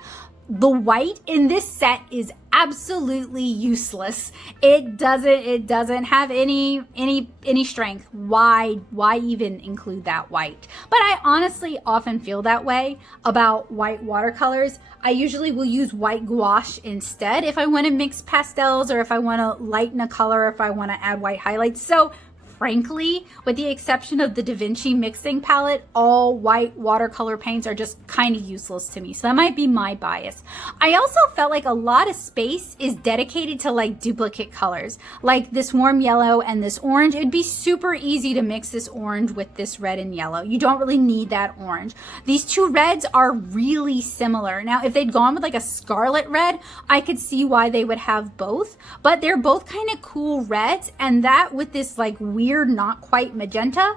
The white in this set is absolutely useless. It doesn't have any strength. Why even include that white? But I honestly often feel that way about white watercolors. I usually will use white gouache instead if I want to mix pastels, or if I want to lighten a color, if I want to add white highlights. So frankly, with the exception of the Da Vinci mixing palette, all white watercolor paints are just kind of useless to me. So that might be my bias. I also felt like a lot of space is dedicated to like duplicate colors, like this warm yellow and this orange. It'd be super easy to mix this orange with this red and yellow. You don't really need that orange. These two reds are really similar. Now, if they'd gone with like a scarlet red, I could see why they would have both, but they're both kind of cool reds, and that with this like weird, not quite magenta,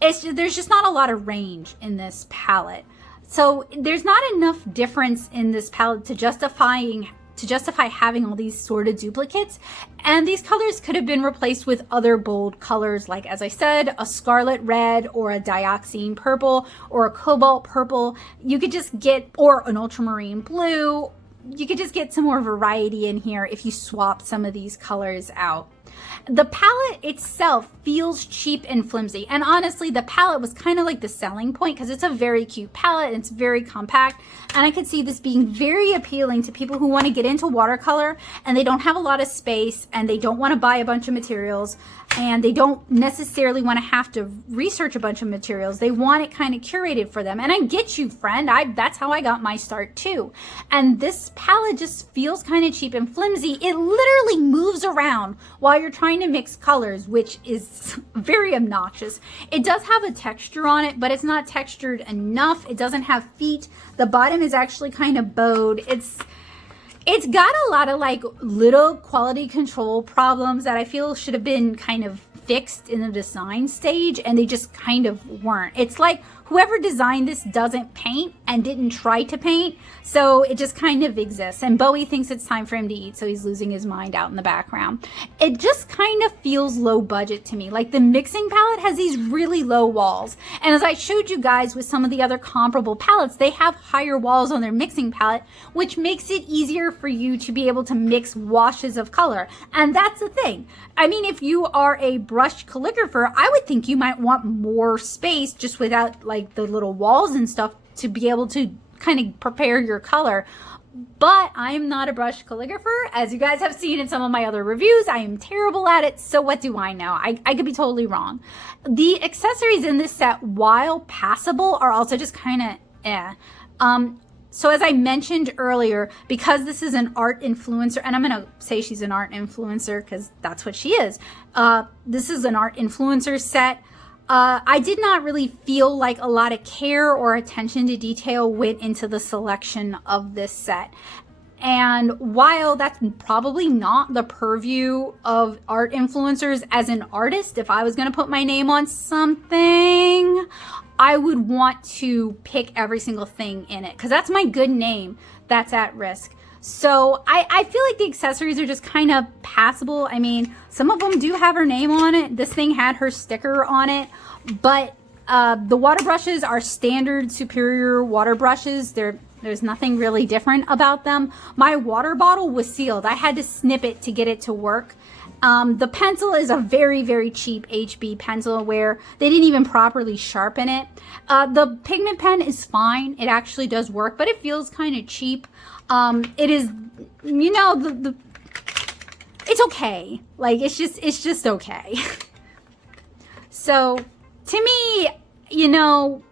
there's just not a lot of range in this palette. So there's not enough difference in this palette to justify having all these sort of duplicates. And these colors could have been replaced with other bold colors, like, as I said, a scarlet red or a dioxazine purple or a cobalt purple. You could just get, or an ultramarine blue. You could just get some more variety in here if you swap some of these colors out. The palette itself feels cheap and flimsy, and honestly the palette was kind of like the selling point because it's a very cute palette and it's very compact, and I could see this being very appealing to people who want to get into watercolor and they don't have a lot of space and they don't want to buy a bunch of materials and they don't necessarily want to have to research a bunch of materials. They want it kind of curated for them, and I get you, friend. That's how I got my start too. And this palette just feels kind of cheap and flimsy. It literally moves around while you're trying to mix colors, which is very obnoxious. It does have a texture on it, but it's not textured enough. It doesn't have feet. The bottom is actually kind of bowed. It's got a lot of like little quality control problems that I feel should have been kind of fixed in the design stage, and they just kind of weren't. It's like whoever designed this doesn't paint and didn't try to paint, so it just kind of exists. And Bowie thinks it's time for him to eat, so he's losing his mind out in the background. It just kind of feels low budget to me. Like the mixing palette has these really low walls, and as I showed you guys with some of the other comparable palettes, they have higher walls on their mixing palette, which makes it easier for you to be able to mix washes of color. And that's the thing. I mean, if you are a brushed calligrapher, I would think you might want more space just without like the little walls and stuff to be able to kind of prepare your color. But I am not a brush calligrapher. As you guys have seen in some of my other reviews, I am terrible at it. So what do I know? I could be totally wrong. The accessories in this set, while passable, are also just kind of eh. So as I mentioned earlier, because this is an art influencer, and I'm going to say she's an art influencer because that's what she is. This is an art influencer set. I did not really feel like a lot of care or attention to detail went into the selection of this set. And while that's probably not the purview of art influencers, as an artist, if I was going to put my name on something, I would want to pick every single thing in it because that's my good name that's at risk. So I feel like the accessories are just kind of passable. I mean, some of them do have her name on it. This thing had her sticker on it, but the water brushes are standard Superior water brushes. There's nothing really different about them. My water bottle was sealed. I had to snip it to get it to work. The pencil is a very, very cheap HB pencil where they didn't even properly sharpen it. The pigment pen is fine. It actually does work, but it feels kind of cheap. It is, you know, it's okay. Like, it's just okay. So to me, you know,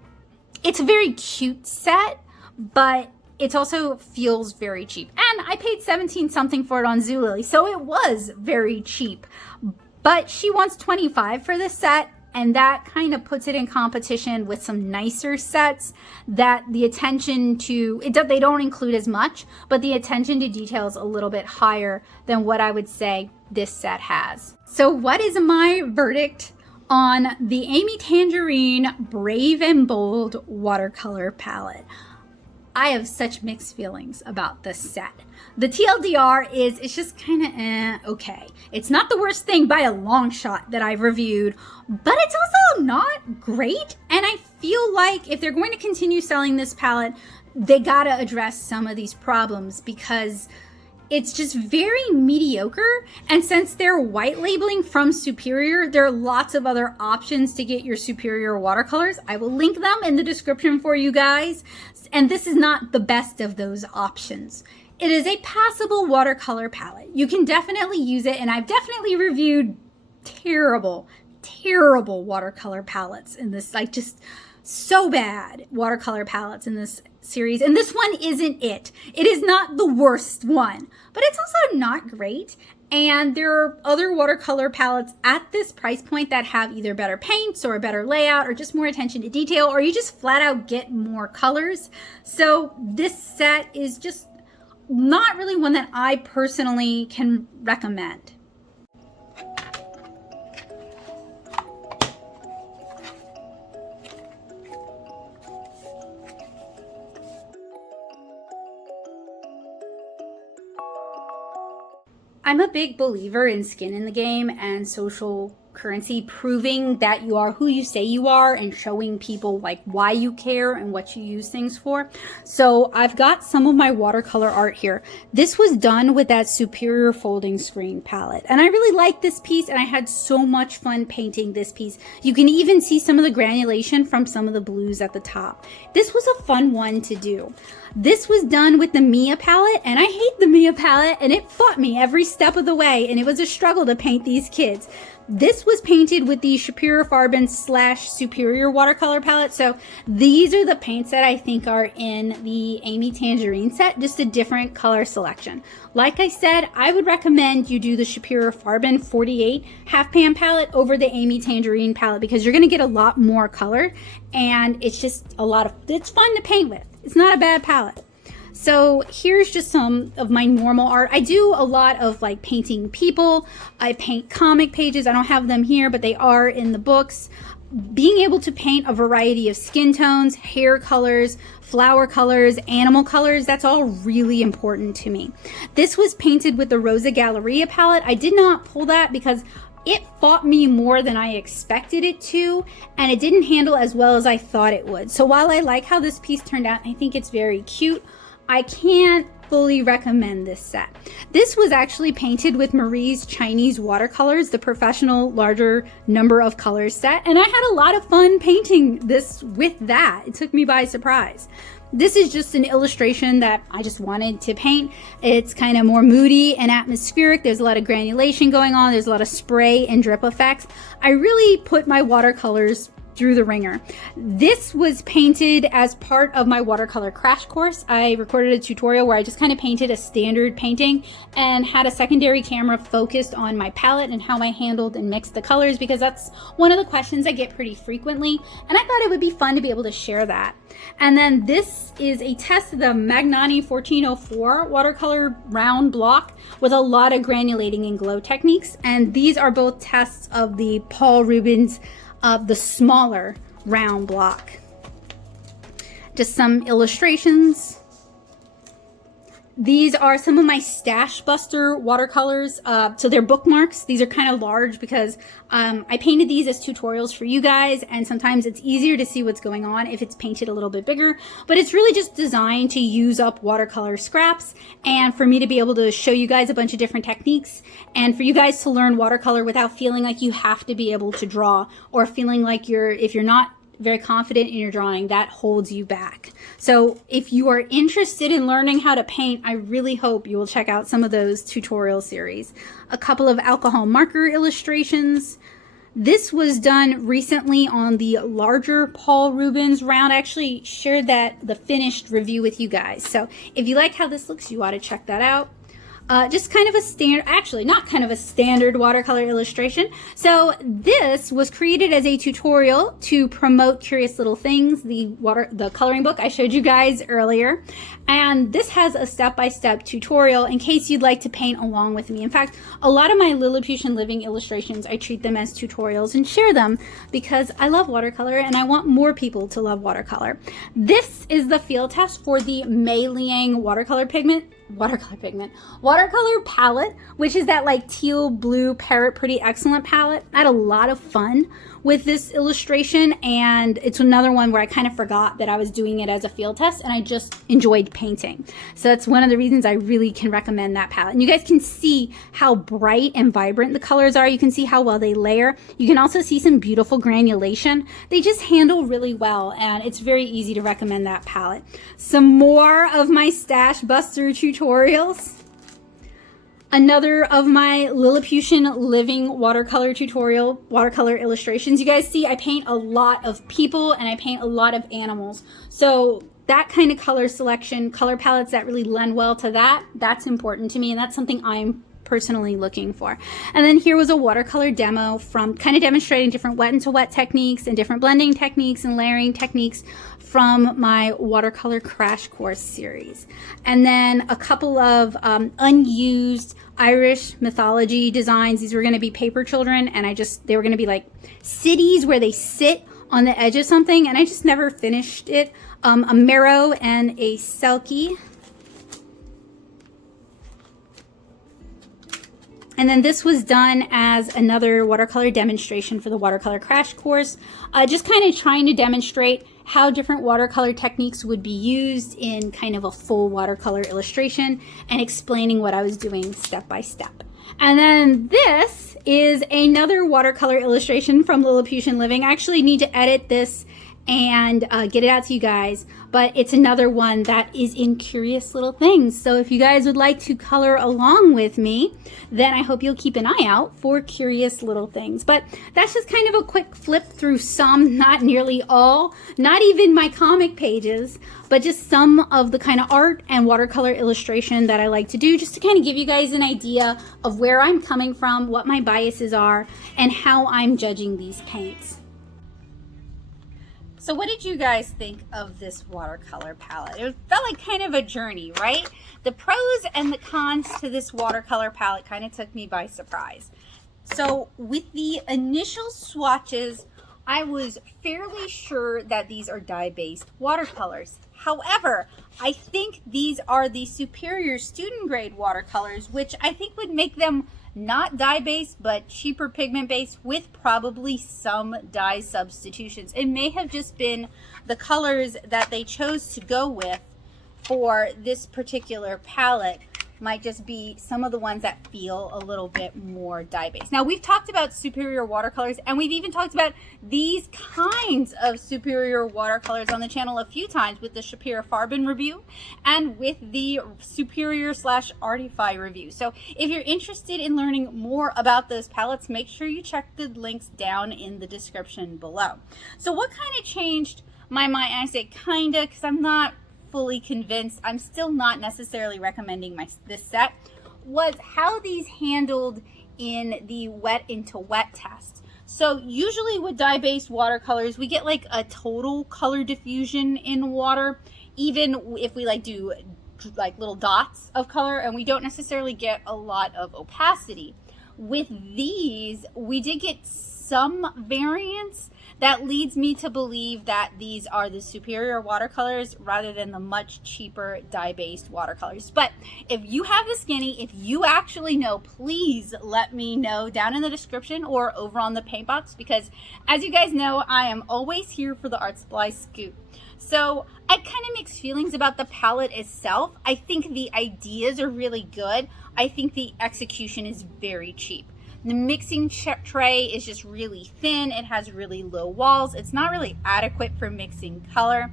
it's a very cute set, but it also feels very cheap. And I paid 17 something for it on Zulily, so it was very cheap. But she wants 25 for this set, and that kind of puts it in competition with some nicer sets that the attention to, they don't include as much, but the attention to detail is a little bit higher than what I would say this set has. So what is my verdict on the Amy Tangerine Brave and Bold watercolor palette? I have such mixed feelings about this set. The TLDR is, it's just kind of okay. It's not the worst thing by a long shot that I've reviewed, but it's also not great. And I feel like if they're going to continue selling this palette, they gotta address some of these problems because it's just very mediocre. And since they're white labeling from Superior, there are lots of other options to get your Superior watercolors. I will link them in the description for you guys. And this is not the best of those options. It is a passable watercolor palette. You can definitely use it, and I've definitely reviewed terrible terrible watercolor palettes in this, like just so bad watercolor palettes in this series. And this one isn't it. It is not the worst one, but it's also not great. And there are other watercolor palettes at this price point that have either better paints or a better layout or just more attention to detail, or you just flat out get more colors. So this set is just not really one that I personally can recommend. I'm a big believer in skin in the game and social currency, proving that you are who you say you are and showing people like why you care and what you use things for. So I've got some of my watercolor art here. This was done with that Superior folding screen palette, and I really like this piece, and I had so much fun painting this piece. You can even see some of the granulation from some of the blues at the top. This was a fun one to do. This was done with the Mia palette, and I hate the Mia palette, and it fought me every step of the way, and it was a struggle to paint these kids. This was painted with the Superior Farben / Superior watercolor palette. So these are the paints that I think are in the Amy Tangerine set, just a different color selection. Like I said, I would recommend you do the Superior Farben 48 half pan palette over the Amy Tangerine palette, because you're going to get a lot more color, and it's just it's fun to paint with. It's not a bad palette. So here's just some of my normal art. I do a lot of like painting people. I paint comic pages. I don't have them here, but they are in the books. Being able to paint a variety of skin tones, hair colors, flower colors, animal colors, that's all really important to me. This was painted with the Rosa Galleria palette. I did not pull that because it fought me more than I expected it to, and it didn't handle as well as I thought it would. So while I like how this piece turned out, I think it's very cute, I can't fully recommend this set. This was actually painted with Marie's Chinese watercolors, the professional larger number of colors set, and I had a lot of fun painting this with that. It took me by surprise. This is just an illustration that I just wanted to paint. It's kind of more moody and atmospheric. There's a lot of granulation going on. There's a lot of spray and drip effects. I really put my watercolors through the ringer. This was painted as part of my watercolor crash course. I recorded a tutorial where I just kind of painted a standard painting and had a secondary camera focused on my palette and how I handled and mixed the colors, because that's one of the questions I get pretty frequently, and I thought it would be fun to be able to share that. And then this is a test of the Magnani 1404 watercolor round block with a lot of granulating and glow techniques, and these are both tests of the Paul Rubens of the smaller round block. Just some illustrations. These are some of my Stash Buster watercolors. So they're bookmarks. These are kind of large because I painted these as tutorials for you guys, and sometimes it's easier to see what's going on if it's painted a little bit bigger, but it's really just designed to use up watercolor scraps and for me to be able to show you guys a bunch of different techniques, and for you guys to learn watercolor without feeling like you have to be able to draw, or feeling like if you're not very confident in your drawing, that holds you back. So if you are interested in learning how to paint, I really hope you will check out some of those tutorial series. A couple of alcohol marker illustrations. This was done recently on the larger Paul Rubens round. I actually shared the finished review with you guys. So if you like how this looks, you ought to check that out. Just kind of a standard, actually not kind of a standard watercolor illustration. So this was created as a tutorial to promote Curious Little Things, the coloring book I showed you guys earlier. And this has a step-by-step tutorial in case you'd like to paint along with me. In fact, a lot of my Lilliputian Living illustrations, I treat them as tutorials and share them because I love watercolor and I want more people to love watercolor. This is the field test for the Mei Liang watercolor palette, which is that like teal blue Parrot Pretty Excellent palette. I had a lot of fun with this illustration, and it's another one where I kind of forgot that I was doing it as a field test, and I just enjoyed painting. So that's one of the reasons I really can recommend that palette. And you guys can see how bright and vibrant the colors are. You can see how well they layer. You can also see some beautiful granulation. They just handle really well, and it's very easy to recommend that palette. Some more of my Stash Buster tutorials. Another of my Lilliputian Living watercolor tutorial, watercolor illustrations. You guys see I paint a lot of people and I paint a lot of animals. So that kind of color selection, color palettes that really lend well to that, that's important to me, and that's something I'm personally looking for. And then here was a watercolor demo from kind of demonstrating different wet into wet techniques and different blending techniques and layering techniques from my watercolor crash course series. And then a couple of unused Irish mythology designs. These were going to be paper children, and they were going to be like cities where they sit on the edge of something, and I just never finished it. A marrow and a selkie. And then this was done as another watercolor demonstration for the watercolor crash course, just kind of trying to demonstrate how different watercolor techniques would be used in kind of a full watercolor illustration and explaining what I was doing step by step. And then this is another watercolor illustration from Lilliputian Living. I actually need to edit this and get it out to you guys, but it's another one that is in Curious Little Things. So if you guys would like to color along with me, then I hope you'll keep an eye out for Curious Little Things. But that's just kind of a quick flip through some, not nearly all, not even my comic pages, but just some of the kind of art and watercolor illustration that I like to do, just to kind of give you guys an idea of where I'm coming from, what my biases are, and how I'm judging these paints. So what did you guys think of this watercolor palette? It felt like kind of a journey, right? The pros and the cons to this watercolor palette kind of took me by surprise. So with the initial swatches, I was fairly sure that these are dye-based watercolors. However, I think these are the superior student grade watercolors, which I think would make them not dye-based, but cheaper pigment-based with probably some dye substitutions. It may have just been the colors that they chose to go with for this particular palette might just be some of the ones that feel a little bit more dye-based. Now, we've talked about superior watercolors, and we've even talked about these kinds of superior watercolors on the channel a few times with the Shapira Farben review and with the superior / Artify review. So if you're interested in learning more about those palettes, make sure you check the links down in the description below. So what kind of changed my mind? I say kinda because I'm not fully convinced. I'm still not necessarily recommending this set. Was how these handled in the wet into wet test. So usually with dye-based watercolors, we get like a total color diffusion in water, even if we do like little dots of color, and we don't necessarily get a lot of opacity. With these, we did get some variance that leads me to believe that these are the superior watercolors rather than the much cheaper dye-based watercolors. But if you have the skinny, if you actually know, please let me know down in the description or over on the paint box, because as you guys know, I am always here for the art supply scoop. So I kind of mixed feelings about the palette itself. I think the ideas are really good. I think the execution is very cheap. The mixing tray is just really thin. It has really low walls. It's not really adequate for mixing color.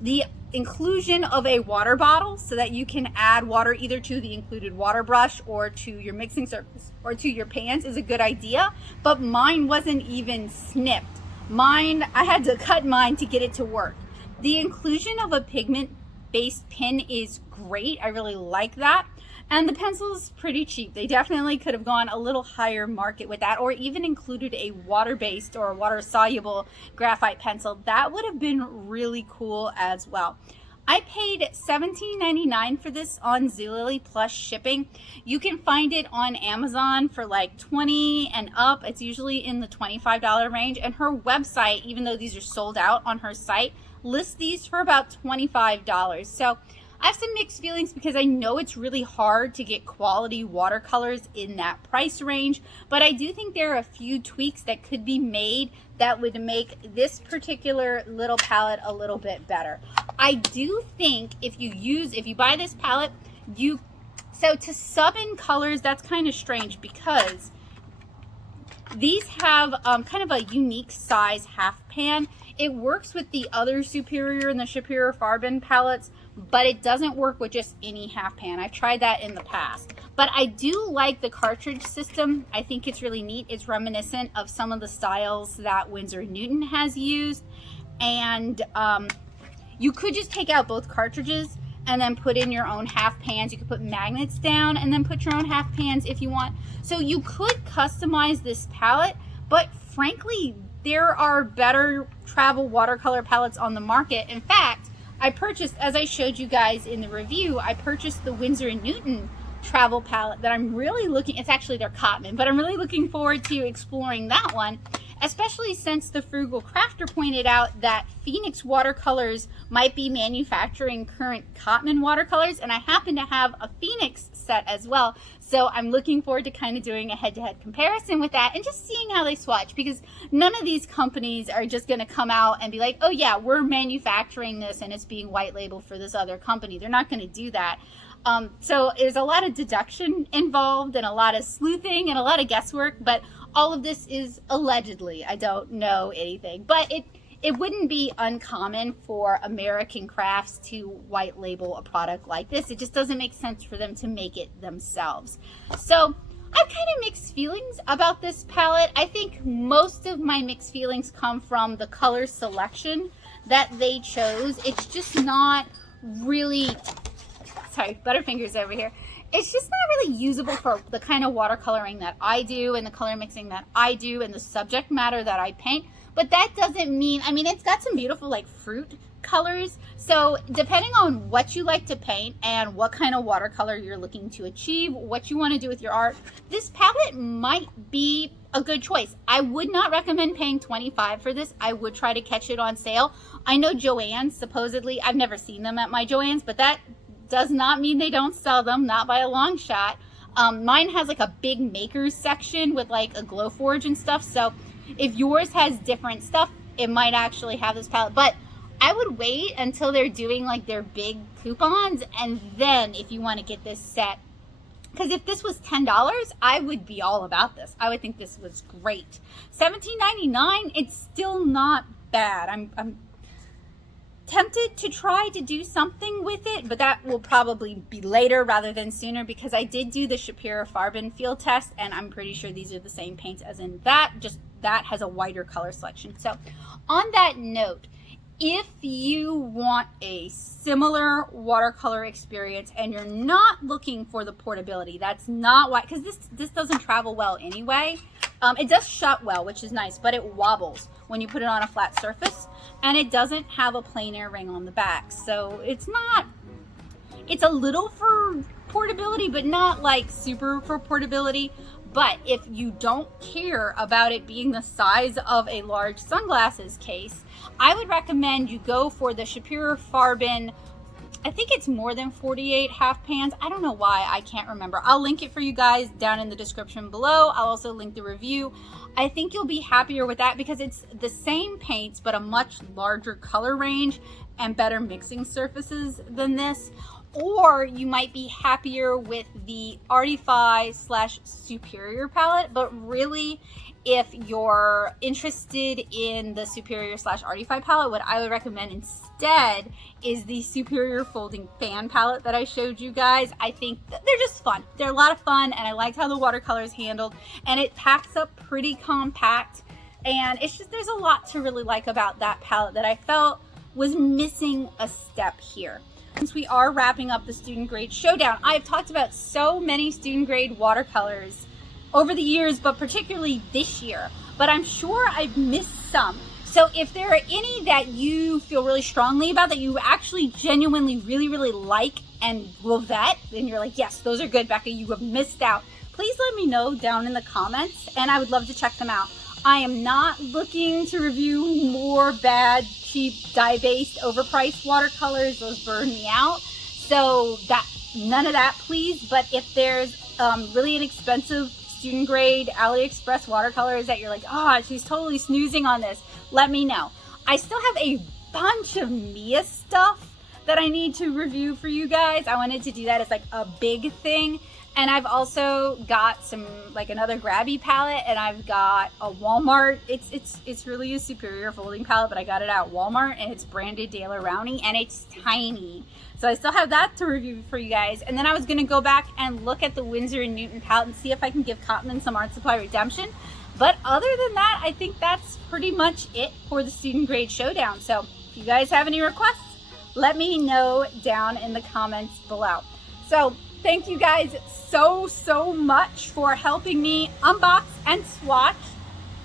The inclusion of a water bottle so that you can add water either to the included water brush or to your mixing surface or to your pans is a good idea, but mine wasn't even snipped. I had to cut mine to get it to work. The inclusion of a pigment-based pin is great. I really like that. And the pencil is pretty cheap. They definitely could have gone a little higher market with that, or even included a water-based or water-soluble graphite pencil. That would have been really cool as well. I paid $17.99 for this on Zulily plus shipping. You can find it on Amazon for like $20 and up. It's usually in the $25 range. And her website, even though these are sold out on her site, lists these for about $25. So I have some mixed feelings because I know it's really hard to get quality watercolors in that price range, but I do think there are a few tweaks that could be made that would make this particular little palette a little bit better. I do think if you buy this palette, so to sub in colors, that's kind of strange because These have kind of a unique size half pan. It works with the other Superior and the Superior Farben palettes, but it doesn't work with just any half pan. I've tried that in the past. But I do like the cartridge system. I think it's really neat. It's reminiscent of some of the styles that Winsor & Newton has used. And you could just take out both cartridges and then put in your own half pans. You could put magnets down and then put your own half pans if you want. So you could customize this palette, but frankly, there are better travel watercolor palettes on the market. In fact, I purchased, as I showed you guys in the review, I purchased the Winsor & Newton travel palette that I'm really looking, it's actually their Cotman, but I'm really looking forward to exploring that one, especially since the Frugal Crafter pointed out that Phoenix Watercolors might be manufacturing current Cotman watercolors, and I happen to have a Phoenix set as well. So I'm looking forward to kind of doing a head-to-head comparison with that and just seeing how they swatch, because none of these companies are just going to come out and be like, oh yeah, we're manufacturing this and it's being white labeled for this other company. They're not going to do that. So there's a lot of deduction involved and a lot of sleuthing and a lot of guesswork, but all of this is allegedly. I don't know anything, but it wouldn't be uncommon for American crafts to white label a product like this. It just doesn't make sense for them to make it themselves. So I've kind of mixed feelings about this palette. I think most of my mixed feelings come from the color selection that they chose. It's just not really, sorry, Butterfingers over here. It's just not really usable for the kind of watercoloring that I do and the color mixing that I do and the subject matter that I paint. But that doesn't mean, I mean, it's got some beautiful like fruit colors. So depending on what you like to paint and what kind of watercolor you're looking to achieve, what you want to do with your art, this palette might be a good choice. I would not recommend paying $25 for this. I would try to catch it on sale. I know Joann's supposedly, I've never seen them at my Joann's, but that does not mean they don't sell them, not by a long shot. Mine has like a big makers section with like a Glowforge and stuff. So if yours has different stuff, it might actually have this palette. But I would wait until they're doing like their big coupons, and then if you want to get this set, because if this was $10, I would be all about this. I would think this was great. $17.99, it's still not bad. I'm tempted to try to do something with it, but that will probably be later rather than sooner, because I did do the Superior Farben field test, and I'm pretty sure these are the same paints as in that, just that has a wider color selection. So on that note, if you want a similar watercolor experience and you're not looking for the portability, that's not why, because this doesn't travel well anyway. It does shut well, which is nice, but it wobbles when you put it on a flat surface, and it doesn't have a plein air ring on the back. So it's a little for portability, but not like super for portability. But if you don't care about it being the size of a large sunglasses case, I would recommend you go for the Superior Farben. I think it's more than 48 half pans. I don't know why, I can't remember. I'll link it for you guys down in the description below. I'll also link the review. I think you'll be happier with that because it's the same paints, but a much larger color range and better mixing surfaces than this. Or you might be happier with the Artify / Superior palette, but really, if you're interested in the Superior / Artify palette, what I would recommend instead is the Superior Folding Fan palette that I showed you guys. I think they're just fun. They're a lot of fun, and I liked how the watercolor is handled, and it packs up pretty compact, and it's just, there's a lot to really like about that palette that I felt was missing a step here. Since we are wrapping up the student grade showdown, I've talked about so many student grade watercolors over the years, but particularly this year, but I'm sure I've missed some. So if there are any that you feel really strongly about, that you actually genuinely really like and will vet, and you're like, yes, those are good, Becca, you have missed out, please let me know down in the comments, and I would love to check them out. I am not looking to review more bad, cheap, dye-based, overpriced watercolors. Those burn me out. So none of that, please. But if there's really inexpensive student grade AliExpress watercolors that you're like, oh, she's totally snoozing on this, let me know. I still have a bunch of Mia stuff that I need to review for you guys. I wanted to do that as like a big thing. And I've also got some, like another grabby palette, and I've got a Walmart. It's really a superior folding palette, but I got it at Walmart, and it's branded Daler Rowney, and it's tiny. So I still have that to review for you guys. And then I was gonna go back and look at the Winsor & Newton palette and see if I can give Cotman some art supply redemption. But other than that, I think that's pretty much it for the student grade showdown. So if you guys have any requests, let me know down in the comments below. So thank you guys so much for helping me unbox and swatch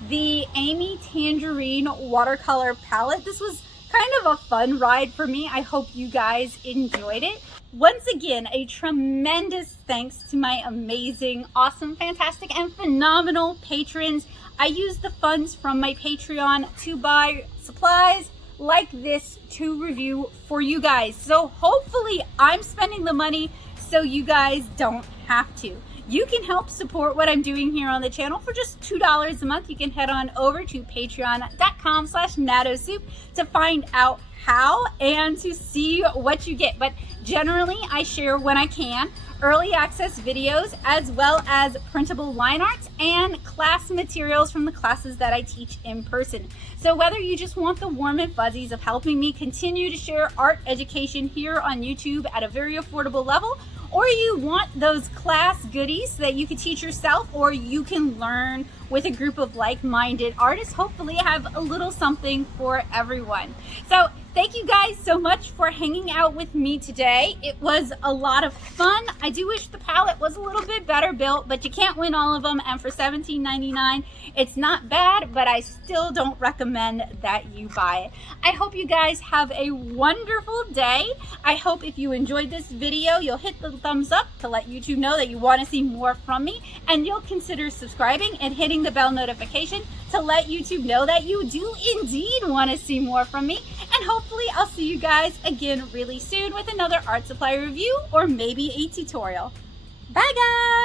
the Amy Tangerine Watercolor palette. This was kind of a fun ride for me. I hope you guys enjoyed it. Once again, a tremendous thanks to my amazing, awesome, fantastic, and phenomenal patrons. I use the funds from my Patreon to buy supplies like this to review for you guys. So hopefully I'm spending the money so you guys don't have to. You can help support what I'm doing here on the channel for just $2 a month. You can head on over to patreon.com/nattosoup to find out how and to see what you get. But generally, I share when I can early access videos as well as printable line arts and class materials from the classes that I teach in person. So whether you just want the warm and fuzzies of helping me continue to share art education here on YouTube at a very affordable level, or you want those class goodies that you can teach yourself, or you can learn with a group of like-minded artists, hopefully have a little something for everyone. So thank you guys so much for hanging out with me today. It was a lot of fun. I do wish the palette was a little bit better built, but you can't win all of them. And for $17.99, it's not bad, but I still don't recommend that you buy it. I hope you guys have a wonderful day. I hope if you enjoyed this video, you'll hit the thumbs up to let YouTube know that you want to see more from me, and you'll consider subscribing and hitting the bell notification to let YouTube know that you do indeed want to see more from me. And hopefully I'll see you guys again really soon with another art supply review or maybe a tutorial. Bye guys!